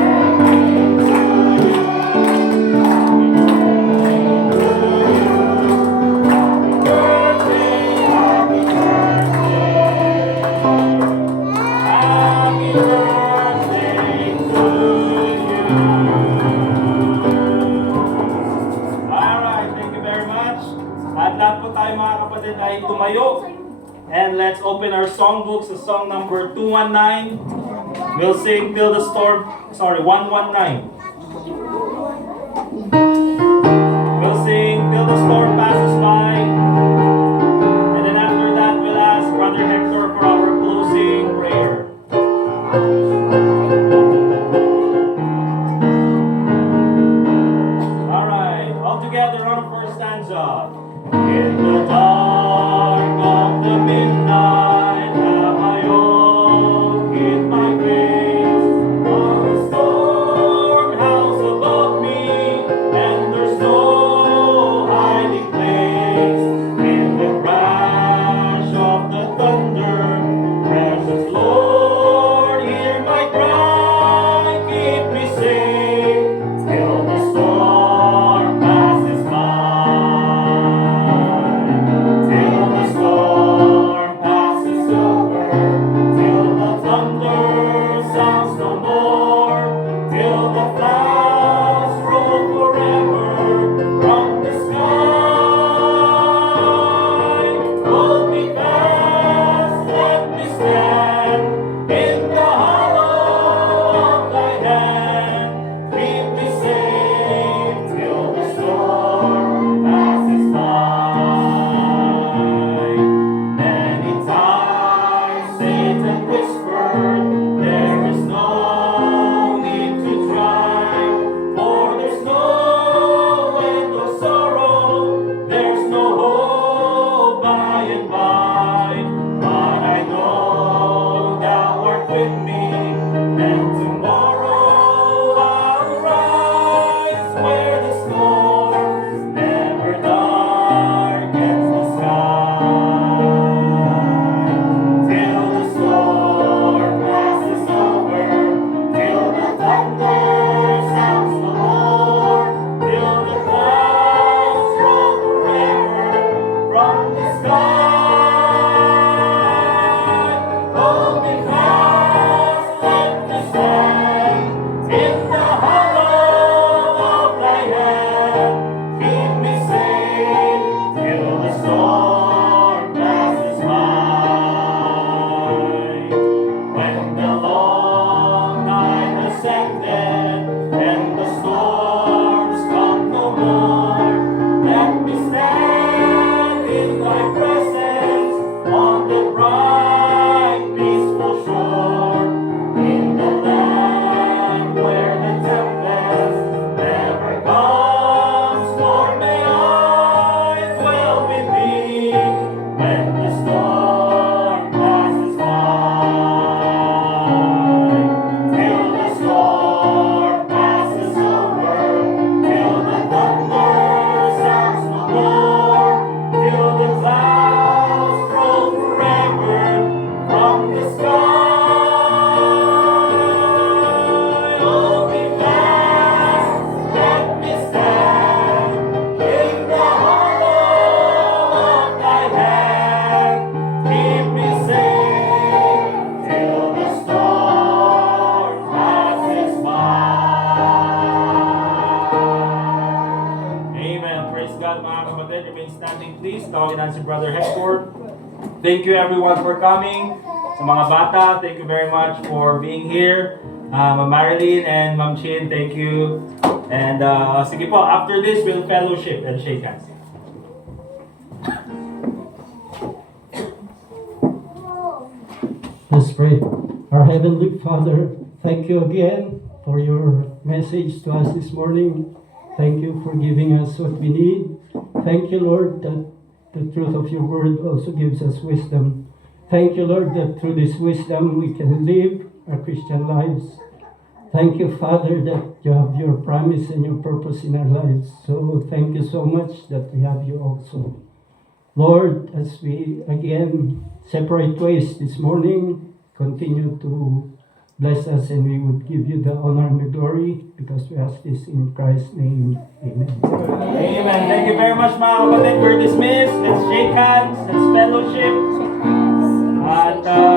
ay tumayo. And let's open our songbooks to song number 219. We'll sing till the storm, 119. We'll sing till the storm passes by. And then after that, we'll ask Brother Hector for our closing prayer. Alright, all together on the first stanza. In the dark of the midnight have I all hid my face on the storm house above me, and there's no hiding place. In the crash of the thunder, precious Lord, hear my cry, keep me safe till the storm passes by. Si Brother Hector. Thank you everyone for coming. Sa mga bata, thank you very much for being here. Ma'am Marilyn and Ma'am Chin, thank you. And sige po, after this, we'll fellowship and shake hands. Let's pray. Our Heavenly Father, thank you again for your message to us this morning. Thank you for giving us what we need. Thank you, Lord, that the truth of your word also gives us wisdom. Thank you, Lord, that through this wisdom we can live our Christian lives. Thank you, Father, that you have your promise and your purpose in our lives. So thank you so much that we have you also. Lord, as we again separate ways this morning, continue to bless us, and we would give you the honor and the glory because we ask this in Christ's name. Amen. Amen. Thank you very much mga kapatid. We're dismissed. Let's shake hands. Let's fellowship. At